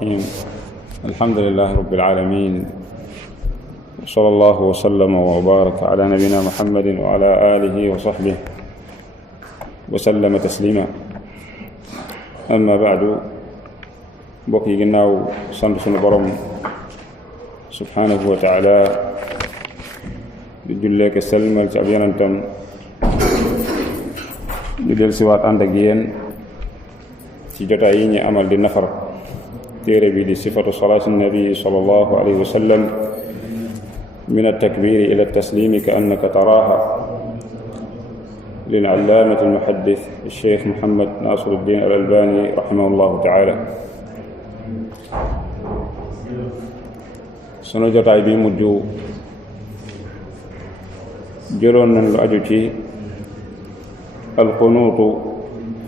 الحمد لله رب العالمين، صلى الله وسلم وبارك على نبينا محمد وعلى آله وصحبه وسلم تسليما. أما بعد، بقي جناو سنة برم سبحانه وتعالى بجلك السلم التعبير أنتم بدل سوات عندك جين في جتايني أمل للنفر تيري بي صفة صلاة النبي صلى الله عليه وسلم من التكبير إلى التسليم كأنك تراها، للعلامة المحدث الشيخ محمد ناصر الدين الألباني رحمه الله تعالى. sunu jotaay bi mujj jëloon nañ lu aju ci alqunuutu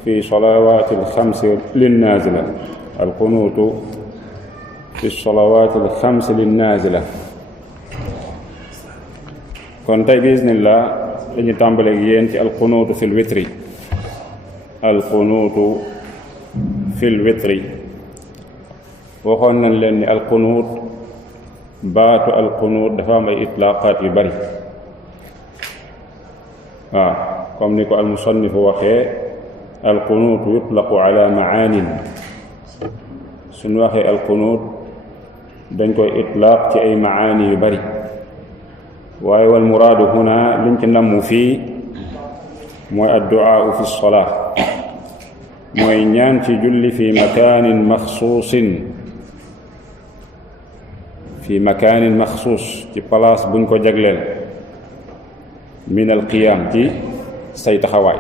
fi salawaati alxamsi linnaazila alqunuutu fi salawaati alxamsi linnaazila. kon tey biiznillah dañu tàmbaleeg yéen ci alqunuutu fi lwitri. alqunuutu fi lwitri waxoon nañ leen ni alqunuut baatu alqunuut dafa am ay itlaaqaat yu bari waaw comme ni ko almusannifu waxee alqunuut yutlaqu ala maanin. suñu waxee alqunuut dañ koy itlaaq ci ay maani yu bari, waaye wal muraadu huna liñ ci namm fii mooy adduaa fi solaa, mooy ñaan ci julli fi makaanin maxsuusin, fi makaanin maxsuus ci place buñ ko jagleel, min al qiyaam ci say taxawaay.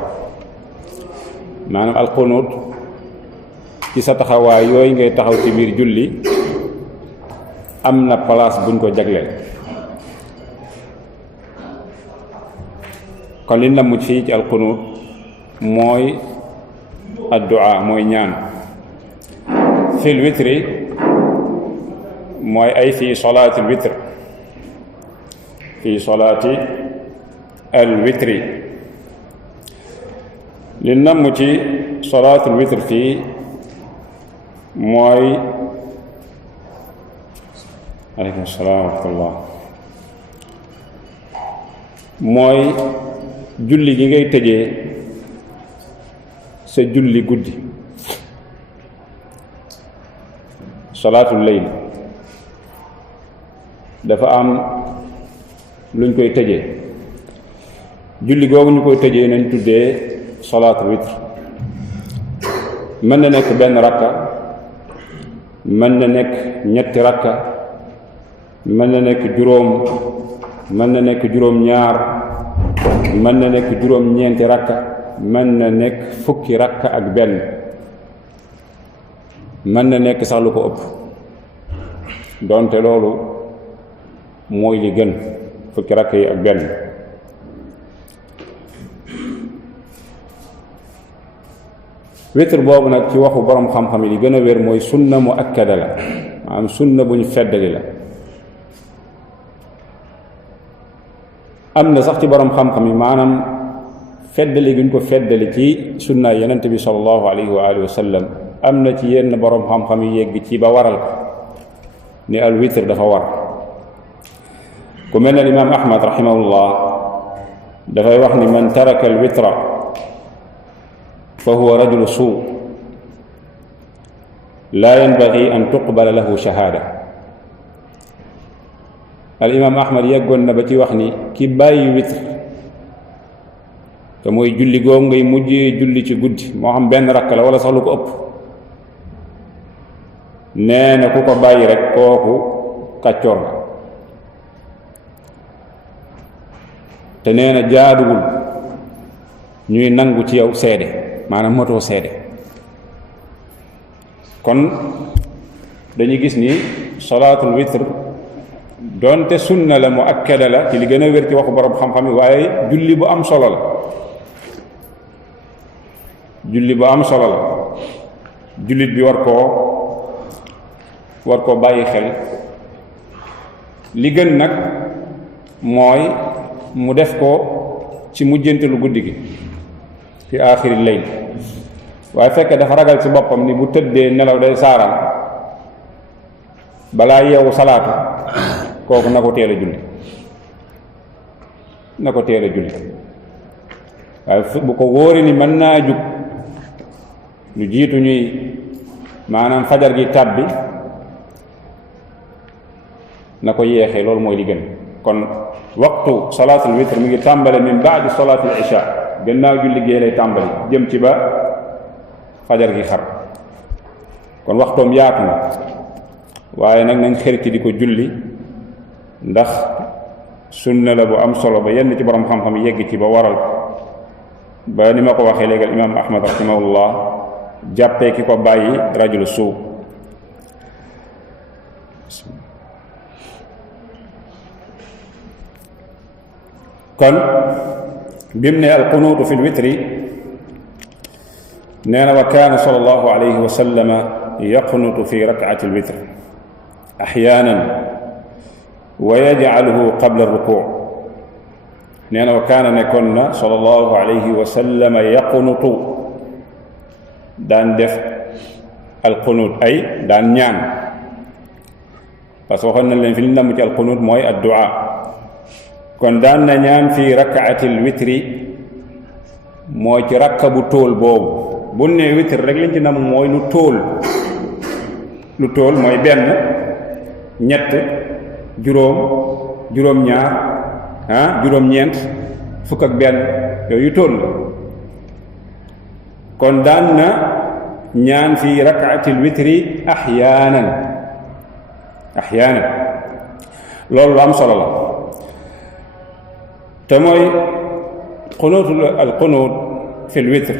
maanaam alqunuut ci sa taxawaay yooyu ngay taxaw ci biir julli am na place buñ ko jagleel. kon li namm fii ci alqunuut mooy addu'a, mooy ñaan. fil witri mooy ay fi salaati alwitr, fi salaati alwitri. li namm ci salaati alwitr fii mooy aleykum salaam wa rahmatullah, mooy julli gi ngay tëjee sa julli guddi, salaatul layl dafa am luñ koy tëjee. julli googu ñu koy tëjee nañ tuddee salaatul witr. mën na nekk benn rakka, mën na nekk ñetti rakka, mën na nekk juróom, mën na nekk juróom ñaar, mën na nekk juróom ñeenti rakka, mën na nekk fukki rakka ak benn, mën na nekk sax lu ko ëpp, doonte loolu mooy li gën, fukki rakka yi ak benn. witr boobu nag ci waxu borom xam-xam yi li gën a wér mooy sunna mu akkada la, maanaam sunna bu ñu feddali la. am na sax ci borom xam-xam yi maanaam feddali gi ñu ko feddali ci sunna yonent bi sallallahu alayhi wa alihi wa sallam, am na ci yenn borom xam-xam yi yegg ci ba waral ni al witr dafa war. ku mel ne imaam Ahmad rahimahullah dafay wax ni man taraka al witra fa huwa rajulu suu laa yanbagi an tuqbala lahu shahaada. al imaam Ahmad yeggoon na ba ci wax ni ki bàyyi witr, te mooy julli googu ngay mujjee julli ci guddi, moo xam benn rakk la wala sax lu ko ëpp, nee na ku ko bàyyi rek kooku kàccoor la. te nee na jaaduwul ñuy nangu ci yow seede, maanaam motoo seede. kon dañuy gis ni salaatul witr doonte sunna la mu akkada la ci li gën a wér ci waxu borom xam-xam yi, waaye julli bu am solo la, julli bu am solo la. jullit bi war koo bàyyi xel. li gën nag mooy mu def ko ci mujjantalu guddi gi, fi aaxiri layl, waaye fekkee dafa ragal ci boppam ni bu tëddee nelaw day saaraan, balaa yeewu salaatu kooku na ko teel a julli na ko teel a julli waaye bu ko wóori ni mën naa jug lu jiitu ñuy maanaam fajar gi tàbbi na ko yeexee loolu mooy li gën kon waxtu salaatul witr mi ngi tàmbale min baadi salaatul isha gannaaw julli gee lay tàmbali jëm ci ba fajar gi xar kon waxtoom yaatu na waaye nag nañ xër ci di ko julli ndax sunna la bu am solo ba yenn ci borom xam-xam yegg ci ba waral ba ni ma ko waxee léegi imaam ahmad rahimahullah jàppee ki ko bàyyi rajulu suu kon bim ne alqunuutu fi lwitri nee na wa kaana sallallahu alayhi wa sallama yaqnutu fi rak'ati alwitr axyaanan wa yajcaluhu qabla alrukuuc nee na wa kaana nekkoon na sallallahu alayhi wa sallama yaqnutu daan def alqunuut ay daan ñaan parce que waxoon nañ leen fi li namm ci alqunuut mooy addu'a kon daan na ñaan fii rakaatil witri mooy ci rakka bu tóol boobu bu ne witr rek liñ ci nam mooy lu tóol mooy benn ñett juróom-ñaar juróom-ñeent fukk ak benn yooyu tóol la kon daan na ñaan fii rakaatil witri axyaanan loolu lu am solo la te mooy alqunuut fi lwitr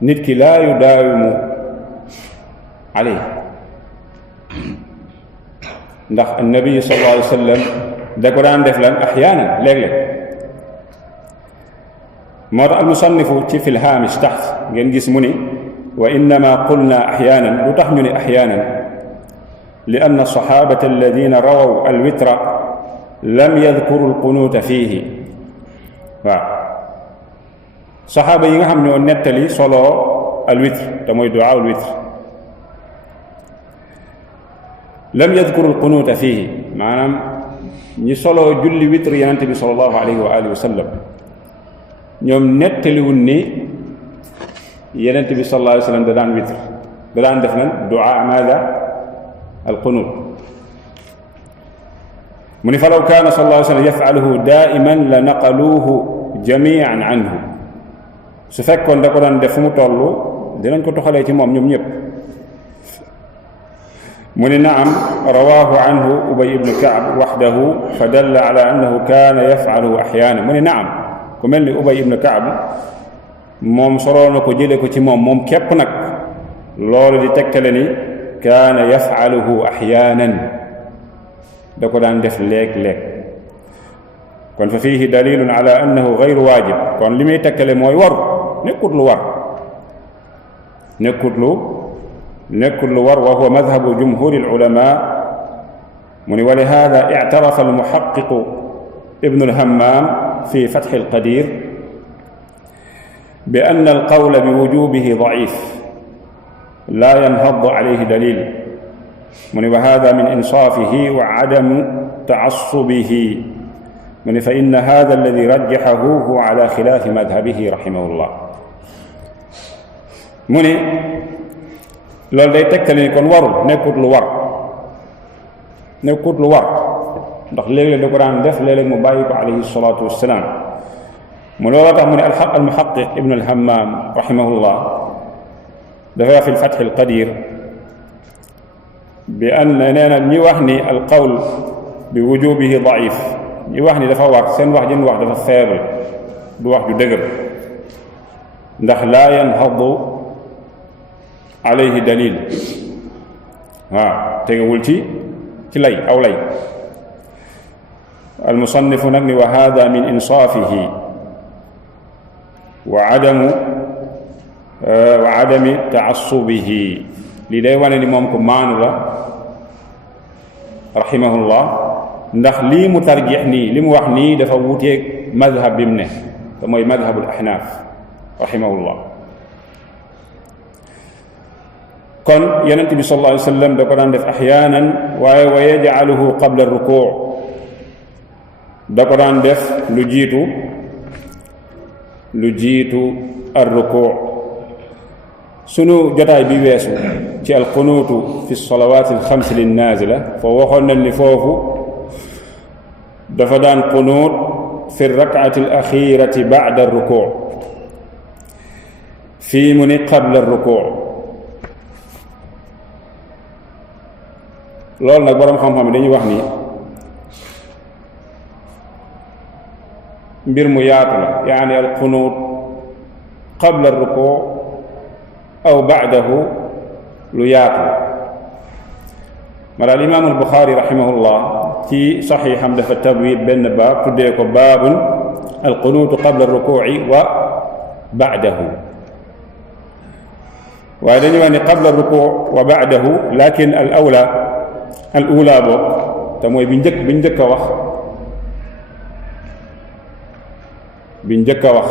nit ki laa yudaawimu aley ndax annabi sallallahu alayhi wa sallam da ko daan def lan axyaanan léeg-léeg moo tax almusannifu ci fi lhaamish taxt ngeen gis mu ni wa innama qulna axyaanan lu tax ñu ne axyaanan li anna alsaxaabata alladina rawaw alwitra lam yadkuru alqunuuta fiihi waaw saxaaba yi nga xam ñoo nettali solo alwitr te mooy duaa alwitr lam yadkuru alqunuuta fiihi maanaam ñi solo julli witr yonente bi sallallahu alayhi wa alihi wa sallam ñoom nettaliwul ni yonente bi sallallahu alayhi wa sallam da daan witr da daan def nan duaa maada alqunuut mu ni falaw kaana sallallahu alayhi wa sallam yafaluhu daiman la naqaluuhu jamian anhu su fekkoon da ko daan def fu mu toll dinañ ko toxalee ci moom ñoom ñëpp mu ni naam rawaahu anhu ubay ibnu kaab waxdahu fa dalla ala annahu kaana yafaluhu axyaana mu ni naam ku mel ni ubay ibnu kaab moom soloo na ko jële ko ci moom képp nag loolu di tegtale ni kaana yafaluhu axyaanan da ko daan def léeg-léeg kon fa fiihi dalilun ala annahu gayru waajib kon li muy tekkale mooy waru nekkut lu war wa huwa madhabu jumhuri alulama mu ni wa lihada ictarafa almuxaqiqu ibnu alhammam fi fatxi alqadir bi anna alqawla biwujubihi dacif la yanhadu alayhi dalil mu ni wa hada min insaafihi wa cadamu tacassubihi mu ni fa inna hada alladi rajjaxahu huwa ala xilaafi madhabihi rahimahullah mu ni loolu day tegtale ni kon warul nekkut lu war ndax léeg-léeg da ko daan def léeg-léeg mu bàyyi ko alayhi salaatu wassalaam mu looloo tax mu ne almuhaqiq ibn alhammam rahimahullah dafay wax fi lfatx alqadir bi an nee na ñi wax ni alqawl bi wujubihi daif ñi wax ni dafa war seen wax jën wax dafa faible du wax ju dëgër ndax laa yanhadu alayhi dalil waaw tegewul ci lay aw lay almusannifu nag ni wa hada min insaafihi wa adami taassubihi lii day wane ni moom ko maanu la rahimahullah ndax lii mu tarjix nii li mu wax nii dafa wuuteeg madhab bi mu ne te mooy madhabul ahnaaf rahimahullah kon yonent bi sallallahu alayhi wa sallam da ko daan def axyaanan waaye wa yajcaluhu qabla rukuu da ko daan def lu jiitu ar rukuu sunu jotaay bi weesu ci alqunuutu fi salawaat alxams linnaazila foo waxoon nañ ni foofu dafa daan qunuut fi rakcati alaxirati bacda rukuu fii mu ni qabla rukuu loolu nag boroom xam-xam dañuy wax ni mbir mu yaatu la yaani alqunuut qabla rukuu aw bacdahu lu yaatu la ma daal imaam albuxaari raximahullah ci saxiixam dafa tabwib benn baab tuddee ko baabun alqunuutu qabla rukuuci wa bacdahu waaye dañuy wax ni qabla rukuu wa bacdahu lakin al ula boog te mooy bi njëkk a wax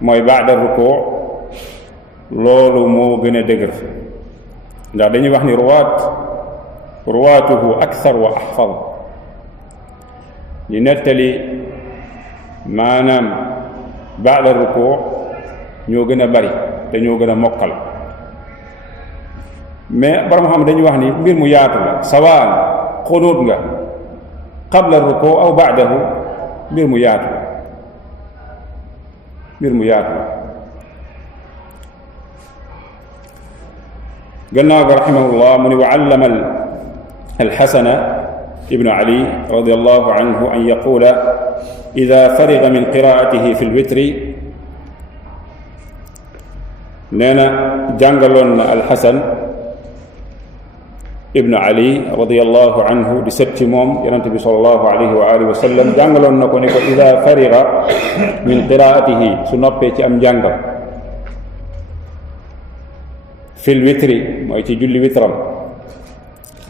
mooy bacda rukuu loolu moo gën a dëgër ndax dañuy wax ni ruwaatuhu akthar wa ahfad ñu nettali maanaam ba'da rukuu ñoo gën a bari te ñoo gën a mokkal mais borom xam dañuy wax ni mbir mu yaatu la sawaan xunuut nga qabla rukuu aw ba'dahu mbir mu yaatu la gannaaw ga raximahullah mu ni wa allama alxasana ibnu ali radiallahu anhu an yaqula ida fariga min qiraatihi fi lwitri nee na jàngaloon na alxasan ibnu ali radiallahu anhu di sët ci moom yonente bi salallahu alayhi wa alihi wa sallam jàngaloon na ko ni ko ida fariga min qiraatihi su noppee ci am njàngam fil witri mooy ci julli witram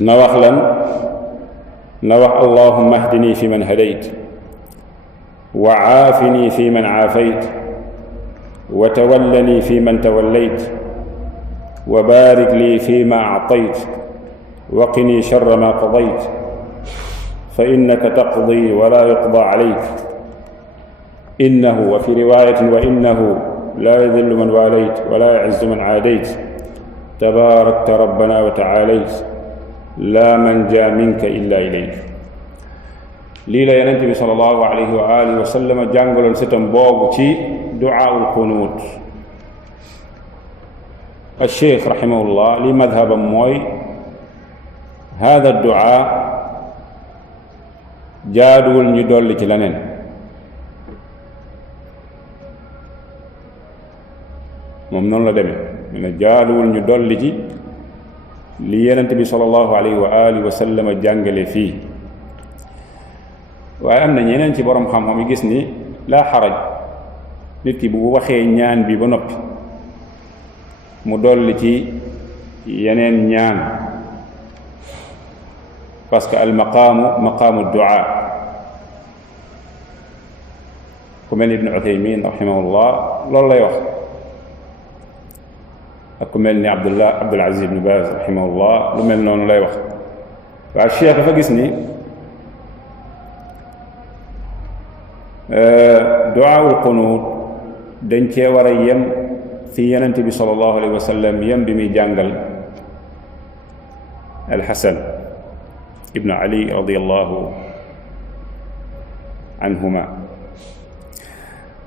na wax lan na wax allahumma ahdini fi man hadayt wa aafini fi man aafayt wa tawallani fi man tawallayt wa barik li fi ma actayt wa qini sharra ma qadayt fa innaka taqdi wa la yuqda alayk innahu wa fi riwayatin wa innahu la yadillu man walayt wa la ya'izzu man aadayt tabaarakta rabbana wa taaleyt laa manja minka illa ilayk lii la yonent bi sallallahu alayhi wa alihi wa sallam jàngaloon sëtam boobu ci duaaul qunuut alcheikh rahimahullah li madhabam mooy hada duaa jaaduwul ñu dolli ci leneen moom noonu la demee ne jaaduwul ñu dolli ci li yonent bi sallallahu alayhi wa alihi wa sallam jàngale fii waaye am na ñeneen ci borom xam-xam yi gis ni laa xaraj nit ki bu waxee ñaan bi ba noppi mu dolli ci yeneen ñaan parce que al maqaamu duaa ku mel ni ibnu Uthaymin rahimahullah loolu lay wax ak ku mel ni Abdul Aziz ibn Baz rahimahullah lu mel noonu lay wax waaye Cheikh dafa gis ni duaawul qunuut dañ cee war a yem fi Yonent bi sallallahu alayhi wa sallam yem bi muy jàngal al-Hasan ibn Ali radiyallahu anhuma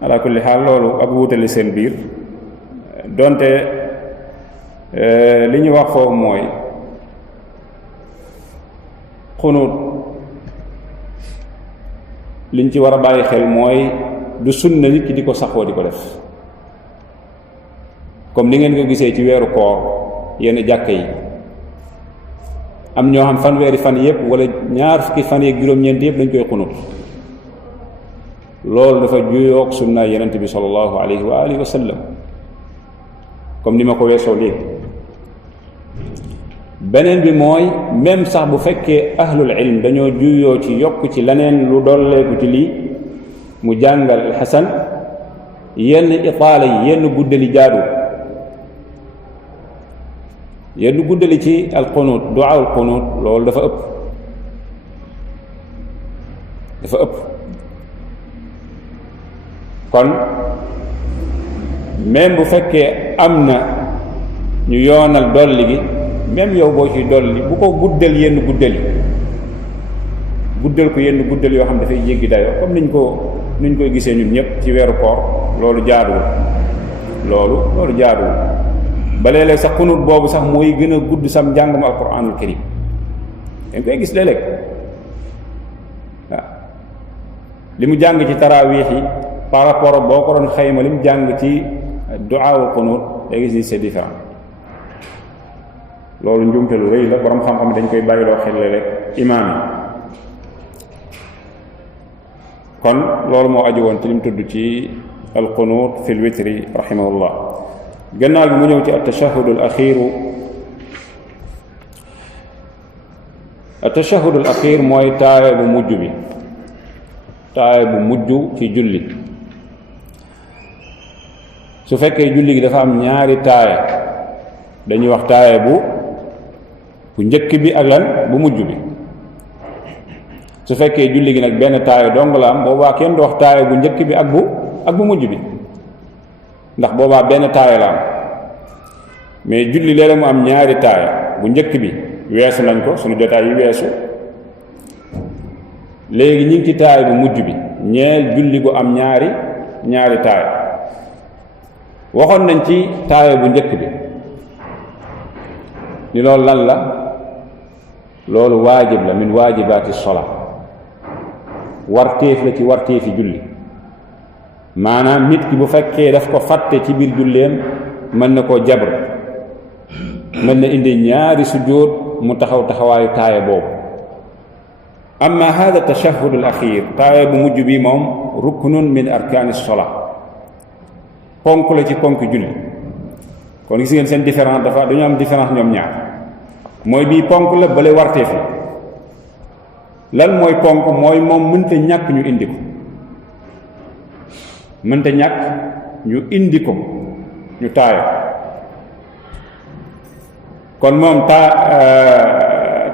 ala kulli xaal loolu ak wuutale seen biir donte li ñu wax foofu mooy xunuut liñ ci war a bàyyi xel mooy du sunna nit ki di ko saxoo di ko def comme ni ngeen ko gisee ci weeru koor yenn jàkka yi am ñoo xam fanweeri fan yëpp wala ñaar fukki fan yeeg juróom-ñeent yëpp dañ koy xunuut loolu dafa juyoog sunna yonent bi sallallahu alayhi wa alihi wa sallam comme ni ma ko weesoo léegi beneen bi mooy même sax bu fekkee ahlul ilm dañoo juyoo ci yokk ci leneen lu dolleeku ci lii mu jàngal alxasan yenn itaala yi yenn guddali jaadu yenn guddali ci al qunut du'a al qunut loolu dafa ëpp kon même bu fekkee am na ñu yoonal dolli gi même yow boo ci dolli bu ko guddal yenn guddal ko yenn guddal yoo xam dafay jéggi dayoo comme niñ koy gisee ñun ñëpp ci weeru koor loolu jaaduwul loolu jaaduwul ba léeg-léeg sax xunut boobu sax mooy gën a gudd sam njàngum alquranul karim dañ koy gis léeg-léeg waaw li mu jàng ci taraawiix yi par rapport boo ko doon xayma li mu jàng ci du'aawul qunut day gis ni c'est différent loolu njuumte lu rëy la borom xam-xam dañ koy bàyyiloo xel léeg-léeg imaam yi kon loolu moo aju woon ci li mu tudd ci al qunut fi l witri rahimahullah gannaaw bi mu ñëw ci at-tashahhudul axiir mooy taaye bu mujj ci julli su fekkee julli gi dafa am ñaari taaye dañuy wax taaye bu njëkk bi ak lan bu mujj bi su fekkee julli gi nag benn taaye dong la am boobaa kenn du wax taaye bu njëkk bi ak bu mujj bi ndax boobaa benn taaye la am mais julli léeg-léeg mu am ñaari taaye bu njëkk bi weesu nañ ko suñu jotaay yi weesu léegi ñu ngi ci taaye bu mujj bi ñeel julli gu am ñaari taaye waxoon nañ ci taaye bu njëkk bi ni loolu lan la loolu waajib la min waajibaati sola warteef la ci warteefi julli maanaam nit ki bu fekkee daf ko fàtte ci biir julleem mën na koo jabr mën na indi ñaari sujjóot mu taxawaayu taaye boobu amma hada tashahhud al axir taaye bu mujj bi moom ruknun min arkaani sola ponk la ci ponk julli kon gis ngeen seen différence dañu am différence ñoom ñaar mooy bii ponk la bale warteef la lan mooy ponk mooy moom mënta ñàkk ñu indi ko ñu taayo kon moom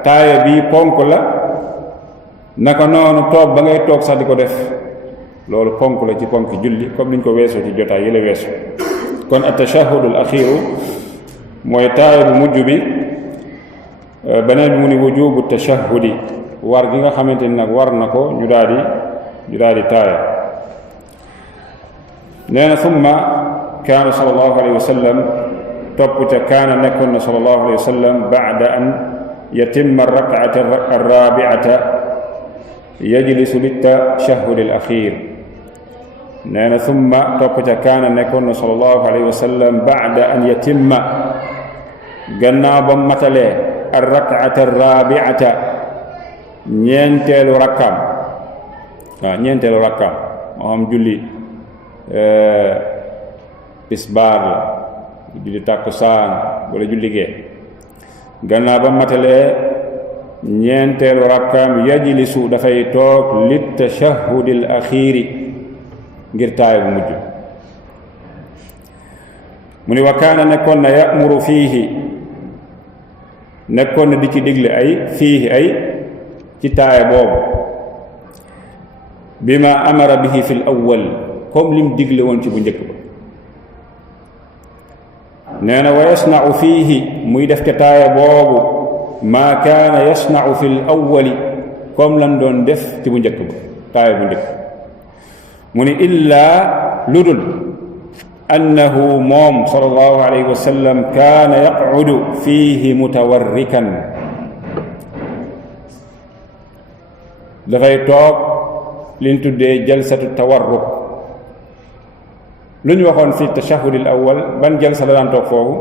taaye bi ponk la naka noonu toog ba ngay toog sax di ko def loolu ponk la ci ponk julli comme niñ ko weesoo ci jotaay yi la weesu kon at-tashahhudul axiiru mooy taaye bu mujj bi beneen bi mu ni wujubu tashahhudi war gi nga xamante ni nag war na ko ñu daal di taaya nee na summa kaana sallallahu alayhi wa sallam topp ca kaana nekkoon na sallallahu alayhi wa sallam ba'da an yatimma ar-rak'ata ar-rabi'ata yajlisu lit-tashahhud al-akhir nee na summa topp ca kaana nekkoon na sallallahu alayhi wa sallam ba'da an yatimma gannaaw ba matalee ar-rak'ata ar-rabi'ata ñeenteelu rakkaam moo xam julli tisbaar la julli tàkkusaan wala julli gee gannaaw ba matalee ñeenteelu rakkaam yajlisu dafay toog lit tashahhudil axiiri ngir taay bu mujj mu ni wa kaana nekkoon na ya'muru fiihi nekkoon na di ci digle ay ci taaya boobu bima amara bihi fi l awwal comme lim digle woon ci bu njëkk ba nee na wa yasna'u fiihi muy def ca taaya boobu maa kaana yasna'u fi l awwali comme lam doon def ci bu njëkk ba taaya bu njëkk mu ni illaa ludul annahu moom sallallahu alayhi wa sallam kaana yaq'udu fiihi mutawarrikan dafay toog liñ tuddee jalsatu tawarruk lu ñu waxoon fi tashahhudil awwal ban jalsa la daan toog foofu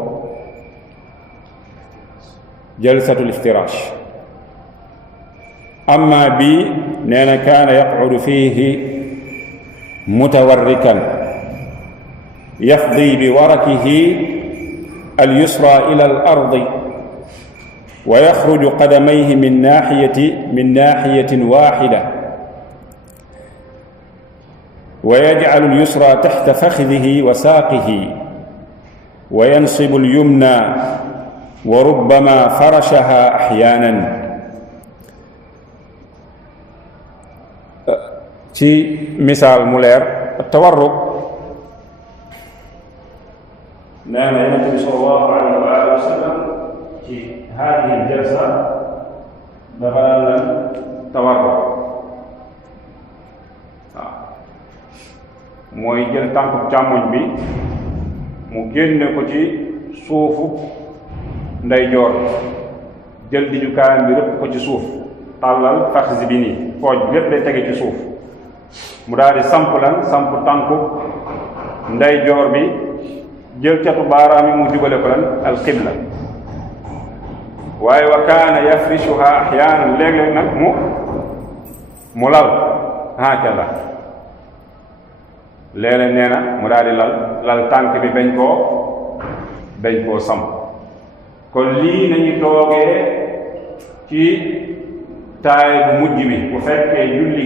jalsatul iftirash amma bi nee na kaana yaq'udu fiihi mutawarrikan yafdi bi warakihi al-yusra ila al-ardi wa yaxruju qadamayhi min naaxiyatin waaxida wa yajcalu al-yusra taxta faxdihi wa saaqihi wa yansibu al-yumna wa rubbama farashaha axyaanan ci misaal mu leer tawarruk nee na Yonent bi sallallahu alayhi wa alihi wa sallam ci haadihi jalsa dafa lan tawarruk waaw mooy jël tànku càmmoñ bi mu génne ko ci suufu ndeyjoor jël dijukaayam bi rëpp ko ci suuf tàllal faxsi bi nii pooj bi lépp day tege ci suuf mu daal di samp tànku ndeyjoor bi jël catu baaraam yi mu jubale ko lan alqibla waaye wa kaana yafrishuha ahyaanan léeg-léeg nag mu lal hakada léeg-léeg nee na mu daal di lal tànk bi bañ koo samp kon lii nañu toogee ci taay bu mujj bi bu fekkee julli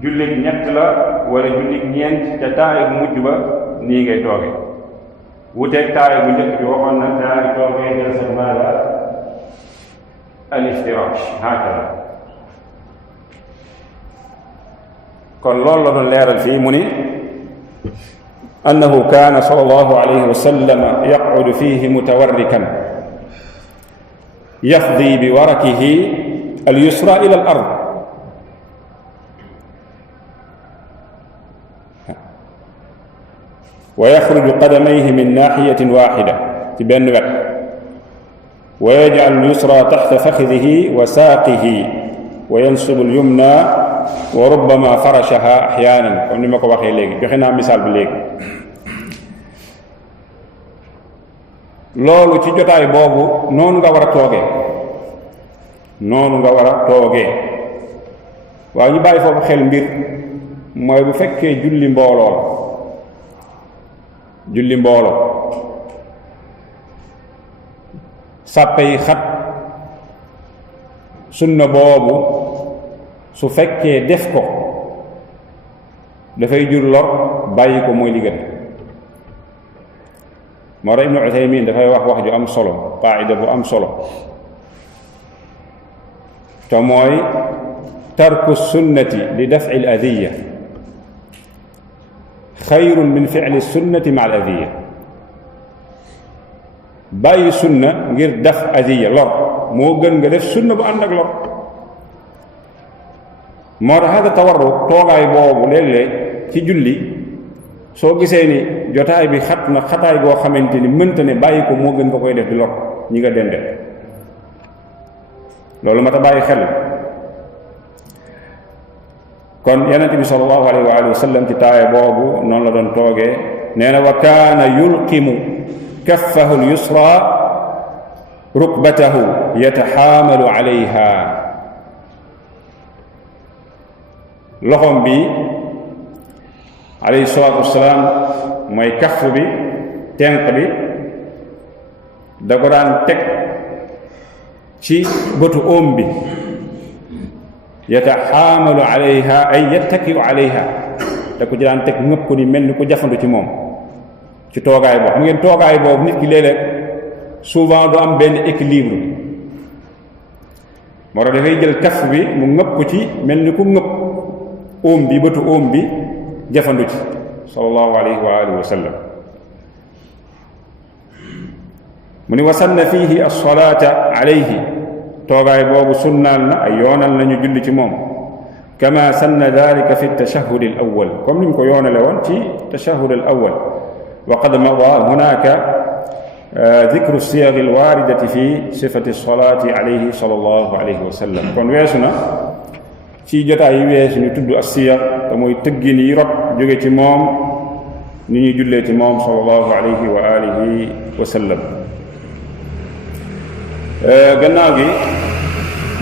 gi ñett la wala julli ñeent te taay bu mujj ba nii ngay toogee wuteeg taay bu njëkk bi waxoon na taay toogee jël sa maala al iftirash hakada kon loolu la doon leeral fii mu ni annahu kaana sallallahu alayhi wa sallam yaqudu fihi mutawarrikan yafdi bi warakihi al yusra ila al ard wa yaxruju qadamayhi min naaxiyatin waaxida ci benn wet wa yajcal al yusra taxta faxdihi wa saaqihi wa yansubu al yumna wa rubbama farashaha ahyaanan comme ni ma ko waxee léegi joxe naa misaal bi léegi loolu ci jotaay boobu noonu nga war a toogee waaye ñu bàyyi foofu xel mbir mooy bu fekkee julli mbooloo sàppe yi xat sunna boobu su fekkee def ko dafay jur lor bàyyi ko mooy li gën moo tax Ibnu Usaymin dafay wax ju am solo qaida bu am solo te mooy tarku sunnati li daf'i al adiya xayrun min fi'li sunnati ma al adiya bàyyi sunna ngir daf adiya lor moo gën nga def sunna bu ànd ak lor moo tax hada tawarruk toogaay boobu léeg-léeg ci julli soo gisee ni jotaay bi xat na xataay goo xamante ni mënta ne bàyyi ko moo gën nga koy def di lor ñi nga dende loolu ma ta bàyyi xel kon Yonent bi sallallahu alayhi wa alihi wa sallam ci taaya boobu noonu la doon toogee nee na wa kaana yulqimu kaffahu al yusra rukbatahu yataxaamalu alayha loxom bi alayhi salaatu wasalaam mooy kaff bi tenq bi da ko daan teg ci bëtu óom bi yataxaamalu alayha ay yattakiu alayha da ko ci daan teg ngëpp ko ni mel ni ko jafandu ci moom ci toogaay boobu xam ngeen toogaay boobu nit ki léeg-léeg souvent du am benn équilibre moo tax dafay jël kaff bi mu ngëpp ko ci mel ni ku ngëpp óom bi bëtu óom bi jafandu ci sallallahu alayhi wa alihi wa sallam mu ni wasanna fiihi alsalaata alayhi toogaay boobu sunnaal na ay yoonal nañu julli ci moom kama sanna dalika fi tashahud al awal comme ni mu ko yoonale woon ci tashahud al awal wa qad mada hunaka dikru siyag al waridati fi sifati alsalati alayhi sallallahu alayhi wa sallam kon weesu na ci jotaay yi weesu ñu tudd as-siyar te mooy tëggin yi rot jóge ci moom ni ñuy jullee ci moom sallallahu alayhi wa alihi wa sallam gannaaw gi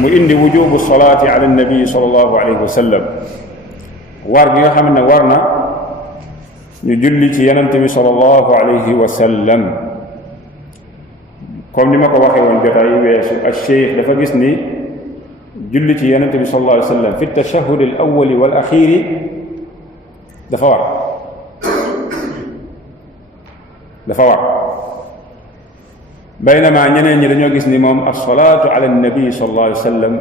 mu indi wujubu salaati ala nabi sallallahu alayhi wa sallam war gi nga xam ne war na ñu julli ci Yonent bi sallallahu alayhi wa sallam comme ni ma ko waxee woon jotaay yi weesu al-Cheikh dafa gis ni julli ci Yonent bi sallallahu alayhi wa sallam fi tashahhud al awwal wal akhir dafa war. baynama ñeneen ñi dañoo gis ni moom as-salaatu ala nabi sallallahu alayhi wa sallam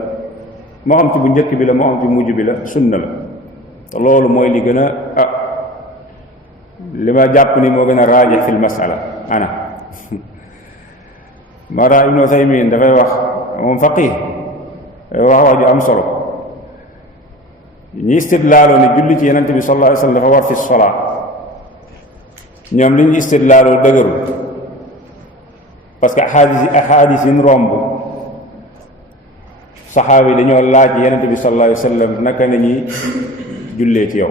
moo xam ci bu njëkk bi la moo xam ci mujj bi la sunna la te loolu mooy li gën a li ma jàpp ni moo gën a raajih fil masala ana moo tax Ibnu Usaymin dafay wax moom faqih wax ju am solo ñi istidlaaloo ni julli ci yenente bi sallallahu alayhi wa sallam dafa war fi solaa ñoom li ñu istidlaaloo dëgëru parce que ahadis yi romb saxaaba yi dañoo laaj yenente bi sallallahu alayhi wa sallam naka nañuy jullee ci yow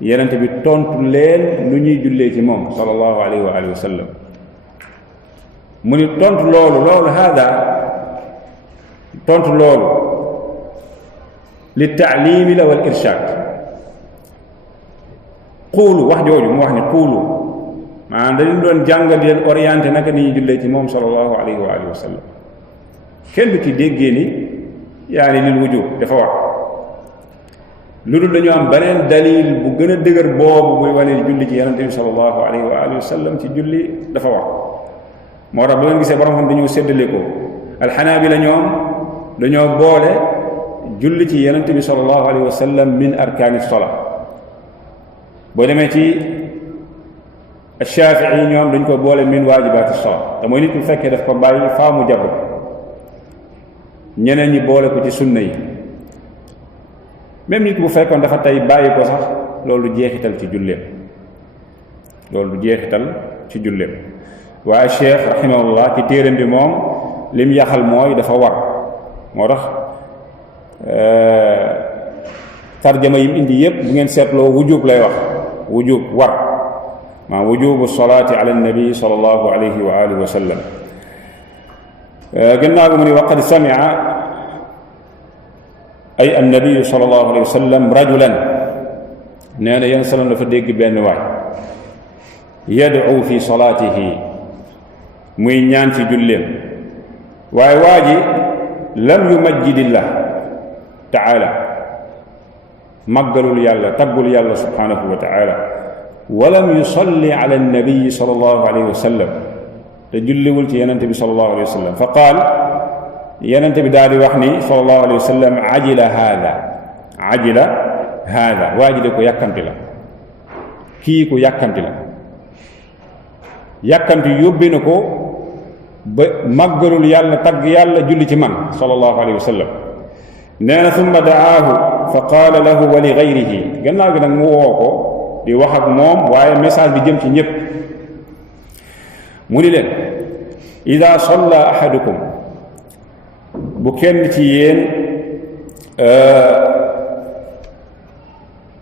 yenente bi tontu leen nu ñuy jullee ci moom sallallahu alayhi wa alihi wa sallam mu ni tontu loolu tontu loolu li taalimi la wal irshaad xuulu wax jooju mu wax ni xuulu maanaam dañu doon jàngal leen orienté naka ni ñuy jullee ci moom sallallahu alayhi wa alihi wa sallam kenn du ci déggee ni yaani lil wujub dafa wax lu dul dañoo am beneen dalil bu gën a dëgër boobu muy wane julli ci yonente bi sallallahu alayhi wa alihi wa sallam ci julli dafa wax moo tax ba ngeen gisee borom xam dañoo séddale ko alxanaabila ñoom dañoo boole julli ci yonente bi sallallahu alayhi wa sallam min arkaani sola boo demee ci Shaafi'i ñoom dañ ko boole min waajibaati sola te mooy nit ku fekkee daf ko bàyyi faa mu jàpp ñeneen ñi boole ko ci sunna yi même nit bu fekkoon dafa tey bàyyi ko sax loolu jeexital ci julleem waaye cheikh rahimahullah ci téeram bi moom lim yaxal mooy dafa war moo tax tarjama yim indi yépp bu ngeen seetloo wujub lay wax wujub war maa wujubu salaati ala nabi sallallahu alayhi wa alihi wa sallam gannaaw bi mu ni waqad samia ay annabiyu sallallahu alayhi wa sallam rajulan nee na yéen sallam dafa dégg benn waay yad'u fi salaatihi muy ñaan ci julleem waaye waa ji lam yumajjidillah taala màggalul yàlla taggul yàlla subhanahu wa taala walam yusalli ala annabiyi sallallahu alayhi wa sallam te julliwul ci yenente bi sallallahu alayhi wa sallam fa qaal yenente bi daal di wax ni sallallahu alayhi wa sallam ajila haada waa ji de ko yàkkamti la kii ko yàkkamti la yàkkamti yóbbe na ko ba màggalul yàlla tagg yàlla julli ci man sallallahu alayhi wa sallam nee na summa da'aahu fa qaala lahu wa li gayrihi gannaaw gi nag mu woo ko di wax ak moom waaye message bi jëm ci ñépp mu ni leen ida salla ahadukum bu kenn ci yéen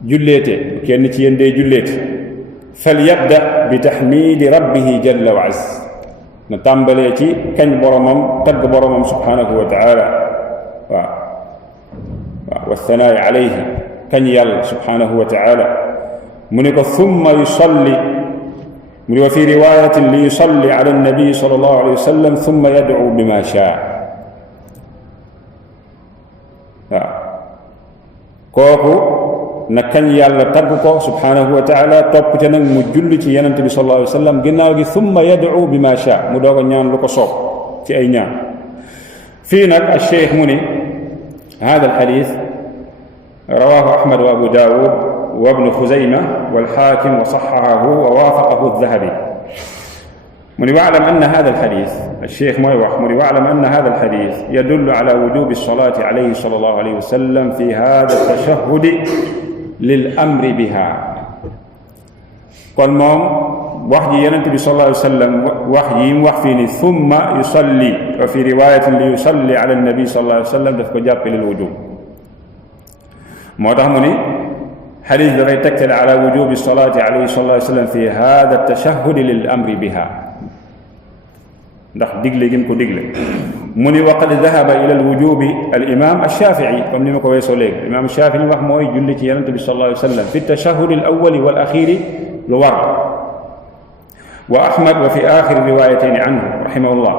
julleete bu kenn ci yéen day julleete falyabda bi taxmidi rabbihi jalla wa azz na tàmbalee ci kañ boromam tagg boromam subhanahu wa taala waaw wa thanaa'i alayhi kañ yàlla subhanahu wa taala mu ne ko thumma yusalli mu ne wa fi riwayatin li yusalli ala annabi sallallahu alayhi wa sallam thumma yad'u bima shaa waaw kooku na kañ yàlla tagg ko subhanahu wa taala topp te nag mu julli ci yenente bi sallallahu alayhi wa sallam ginnaaw gi thumma yad'u bima shaa mu doog a ñaan lu ko soob ci ay ñaan fii nag al-cheikh mu ni hada al-hadith rawahu ahmad wa abu dawud wa ibnu xuzayma wal-hakim wa saxxahahu wa waafaqahu adh-dhahabi mu ni wa'lam anna hada al-hadith al-cheikh mooy wax mu ni wa'lam anna hada al-hadith yadullu ala wujubi as-salati alayhi sallallahu alayhi wa sallam fi hada at-tashahhud lil amri biha kon moom wax ji yonent bi sallallahu alayhi wa sallam wax yi mu wax fii ni thumma yusalli wa fi riwayatin li yusalli ala nabi sallallahu alayhi wa sallam daf ko jàppe lil wujub moo tax mu ni xadis dafay tegtale ala wujubi salati alayhi sallallahu alayhi wa sallam fi hada tashahhud lil amri biha ndax digle gi mu ko digle mu ni waqad dahaba ila al wujubi al imam ash-shafi'i comme ni ma ko weesoo léegi imam ash-shafi'i wax mooy julli ci yonent bi sallallahu alayhi wa sallam fi tashahhud al awwal wal akhir lu war wa ahmad wa fi akhir riwayatayn anhu rahimahullah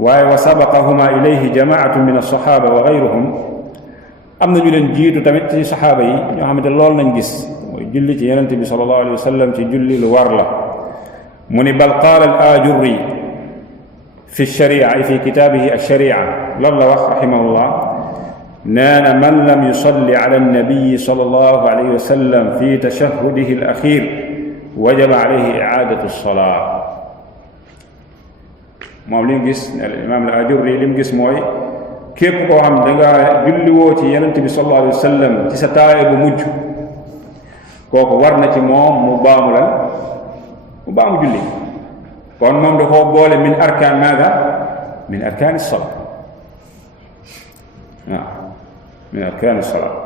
waaye wa sabaqahuma ilayhi jamaatun min as-sahaba wa ghayruhum am na ñu leen jiitu tamit ci saxaaba yi ñoo xamante lool nañ gis mooy julli ci yonent bi sallallahu alayhi wa sallam ci julli lu war la mu ni bal qaala al-ajurri في الشريعة أي في كتابه الشريعة لله رحمه الله نانا من لم يصلي على النبي صلى الله عليه وسلم في تشهده الأخير وجب عليه إعادة الصلاة. moom li mu gis imaam al-Ajurri li mu gis mooy képp koo xam da nga julliwoo ci yonent bi sallallahu alayhi wa sallam ci sa taaya bu mujj kooku war na ci moom mu baamu lan mu baamu julli kon moom da koo boole min arkaan maada min arkaan as-salaa waaw min arkaan as-salaa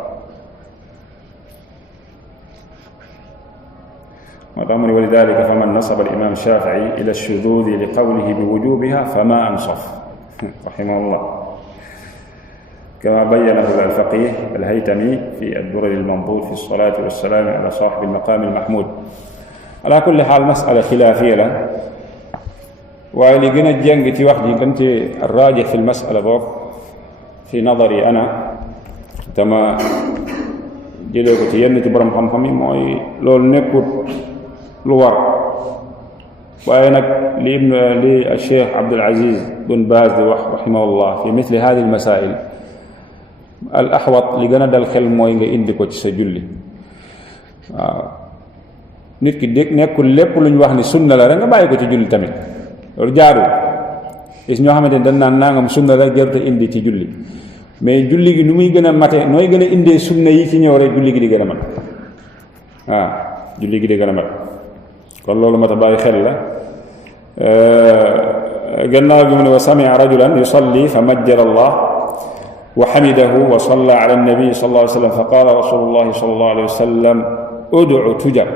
ولذلك فمن نصب الإمام الشافعي إلى الشذوذ لقوله بوجوبها فما أنصف رحمه الله كما بينه الفقيه الهيتمي في الدرر المنضود في الصلاة والسلام على صاحب المقام المحمود. على كل حال مسألة خلافية له واللي قلنا الجنگ في وقت كنت الراجح في المسألة بوك في نظري أنا كما جلوك تيني برم خمخمي موي لول نكوت lu war waaye nag li الشيخ عبد العزيز بن باز di wax رحمه الله في مثل هذه المسائل الأحوط li gën a dal xel mooy nga indi ko ci sa julli waaw nit ki dégg nekkul lépp lu ñu wax ni sunna la rek nga bàyyi ko ci julli tamit loolu jaarul gis ñoo xamante ne dañ naan nangam sunna la jarut a indi ci julli mais julli gi nu muy gën a mate nooy gën a indee sunna yi ci ñëw rek julli gi di gën a mat waaw julli gi di gën a mat kon loolu mat a bàyyi xel la gannaaw gi mu ne wa samia rajulan yusalli fa majjara allah wa xamidahu wa salla ala annabi sallallahu alayhi wa sallam fa qala rasulullahi sallallahu alayhi wa sallam ud'u tujab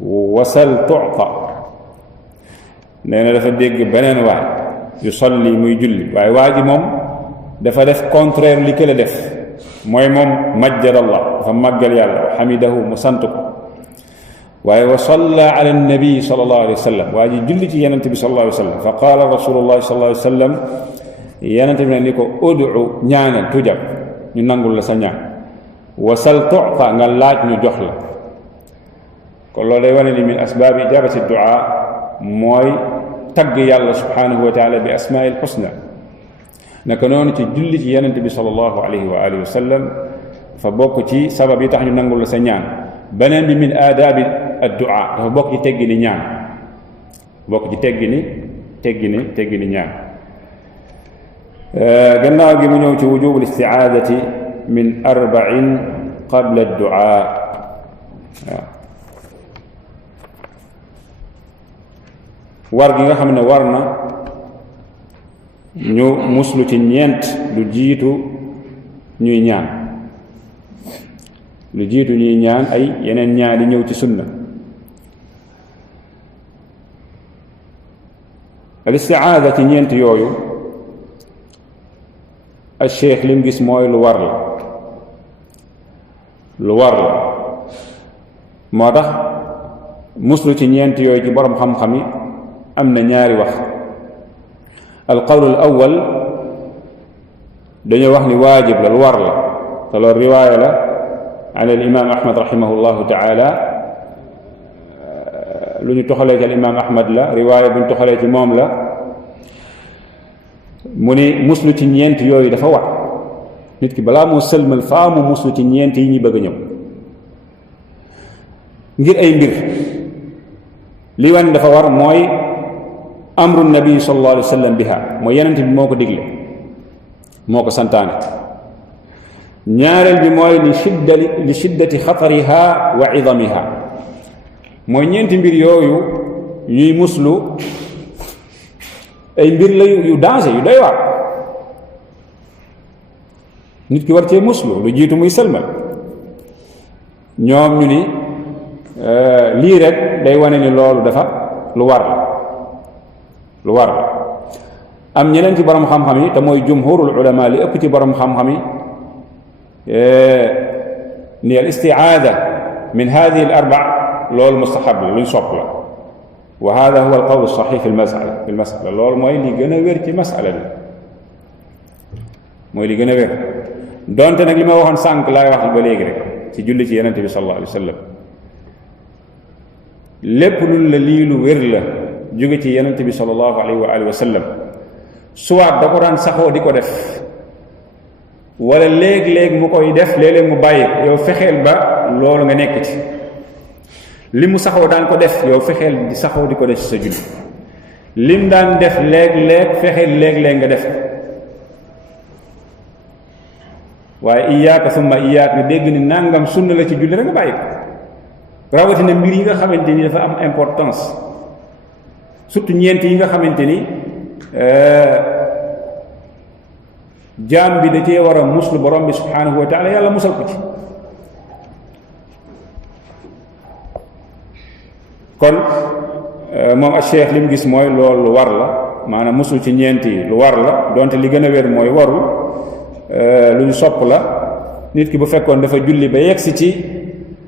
wa sal tu'ta nee na dafa dégg beneen waay yusalli muy julli waaye waa ji moom dafa def contraire li kële def mooy moom majjara allah dafa màggal yàlla wa xamidahu mu sant ko waaye wa salla ala nabi sallallahu alayhi wa sallam waa ji julli ci yonent bi sallallahu alayhi wa sallam fa qaala rasulullahi sallallahu alayhi wa sallam yonent bi ne ni ko udu ñaanal tujab ñu nangul la sa ñaan wa sal tu'ta nga laaj ñu jox la kon loolu day wane ni min asbaabi ijabati du'a mooy tagg yàlla subhanahu wa taala bi asmaa'il husna naka noonu ci julli ci yonent bi sallallahu alayhi wa alihi wa sallam fa bokk ci sabab yi tax ñu nangul la sa ñaan beneen bi min aadaabi addu'a dafa bokk ci teggini ñaan bokk ci teggini ñaan gannaaw gi mu ñëw ci wujubul isti'aadati min arba'in qabla addu'a waaw war gi nga xam ne war na ñu muslu ci ñeent lu jiitu ñuy ñaan lu jiitu ñuy ñaan ay yeneen ñaan di ñëw ci sunna al isti'aada ci ñeent yooyu al cheikh lim gis mooy lu war la moo tax muslu ci ñeent yooyu ci borom xam-xam yi am na ñaari wax al qawl al awwal dañoo wax ni waajib la lu war la te loolu riwaaya la an al imam ahmad rahimahullahu taala lu ñu toxalee ci al imam ahmad la riwaaya bu ñu toxalee ci moom la mu ni muslu ci ñeent yooyu dafa war nit ki balaa moo sëlmal faa mu muslu ci ñeent yi ñu bëgg a ñëw ngir ay mbir li wan dafa war mooy amru nabi sallallahu alayhi wa sallam biha mooy yenent bi moo ko digle moo ko santaane ñaareel bi mooy li shiddati xatariha wa idamiha mooy ñeenti mbir yooyu ñuy muslu ay mbir la yu danger yu doy waar nit ki war cee muslu lu jiitu muy sëlmal ñoom ñu ni lii rek day wane ni loolu dafa lu war la am ñeneen ci borom xam-xam yi te mooy jumhurul ulama li ëpp ci borom xam-xam yi ni al isti'aada min hadihi al arba loolu mustahab la luñ sopp la wa hada huwa al qawl as-sahih fi al mas'ala loolu mooy li gën a wér ci mas'ala bi mooy li gën a wér donte nag li ma waxoon sànq laay wax ba léegi rek ci julli ci yonent bi sallallahu alayhi wa sallam lépp lu la lii lu wér la jóge ci yonent bi sallallahu alayhi wa alihi wa sallam soit da ko daan saxoo di ko def wala léeg-léeg mu koy def léeg-léeg mu bàyyi yow fexeel ba loolu nga nekk ci li mu saxoo daan ko def yow fexeel di saxoo di ko def ci sa julli lim daan def léeg-léeg fexeel léeg-léeg nga def waaye iyaaka summa iyaak nga dégg ni nangam sunna la ci julli rek nga bàyyi ko rawatina mbir yi nga xamante ni dafa am importance surtout ñeent yi nga xamante ni jaam bi da cee war a muslu borom bi subhanahu wa taala yàlla musal ko ci kon moom a cheikh li mu gis mooy loolu lu war la maanaam musul ci ñeent yi lu war la donte li gën a wér mooy warul lu ñu sopp la nit ki bu fekkoon dafa julli ba yegsi ci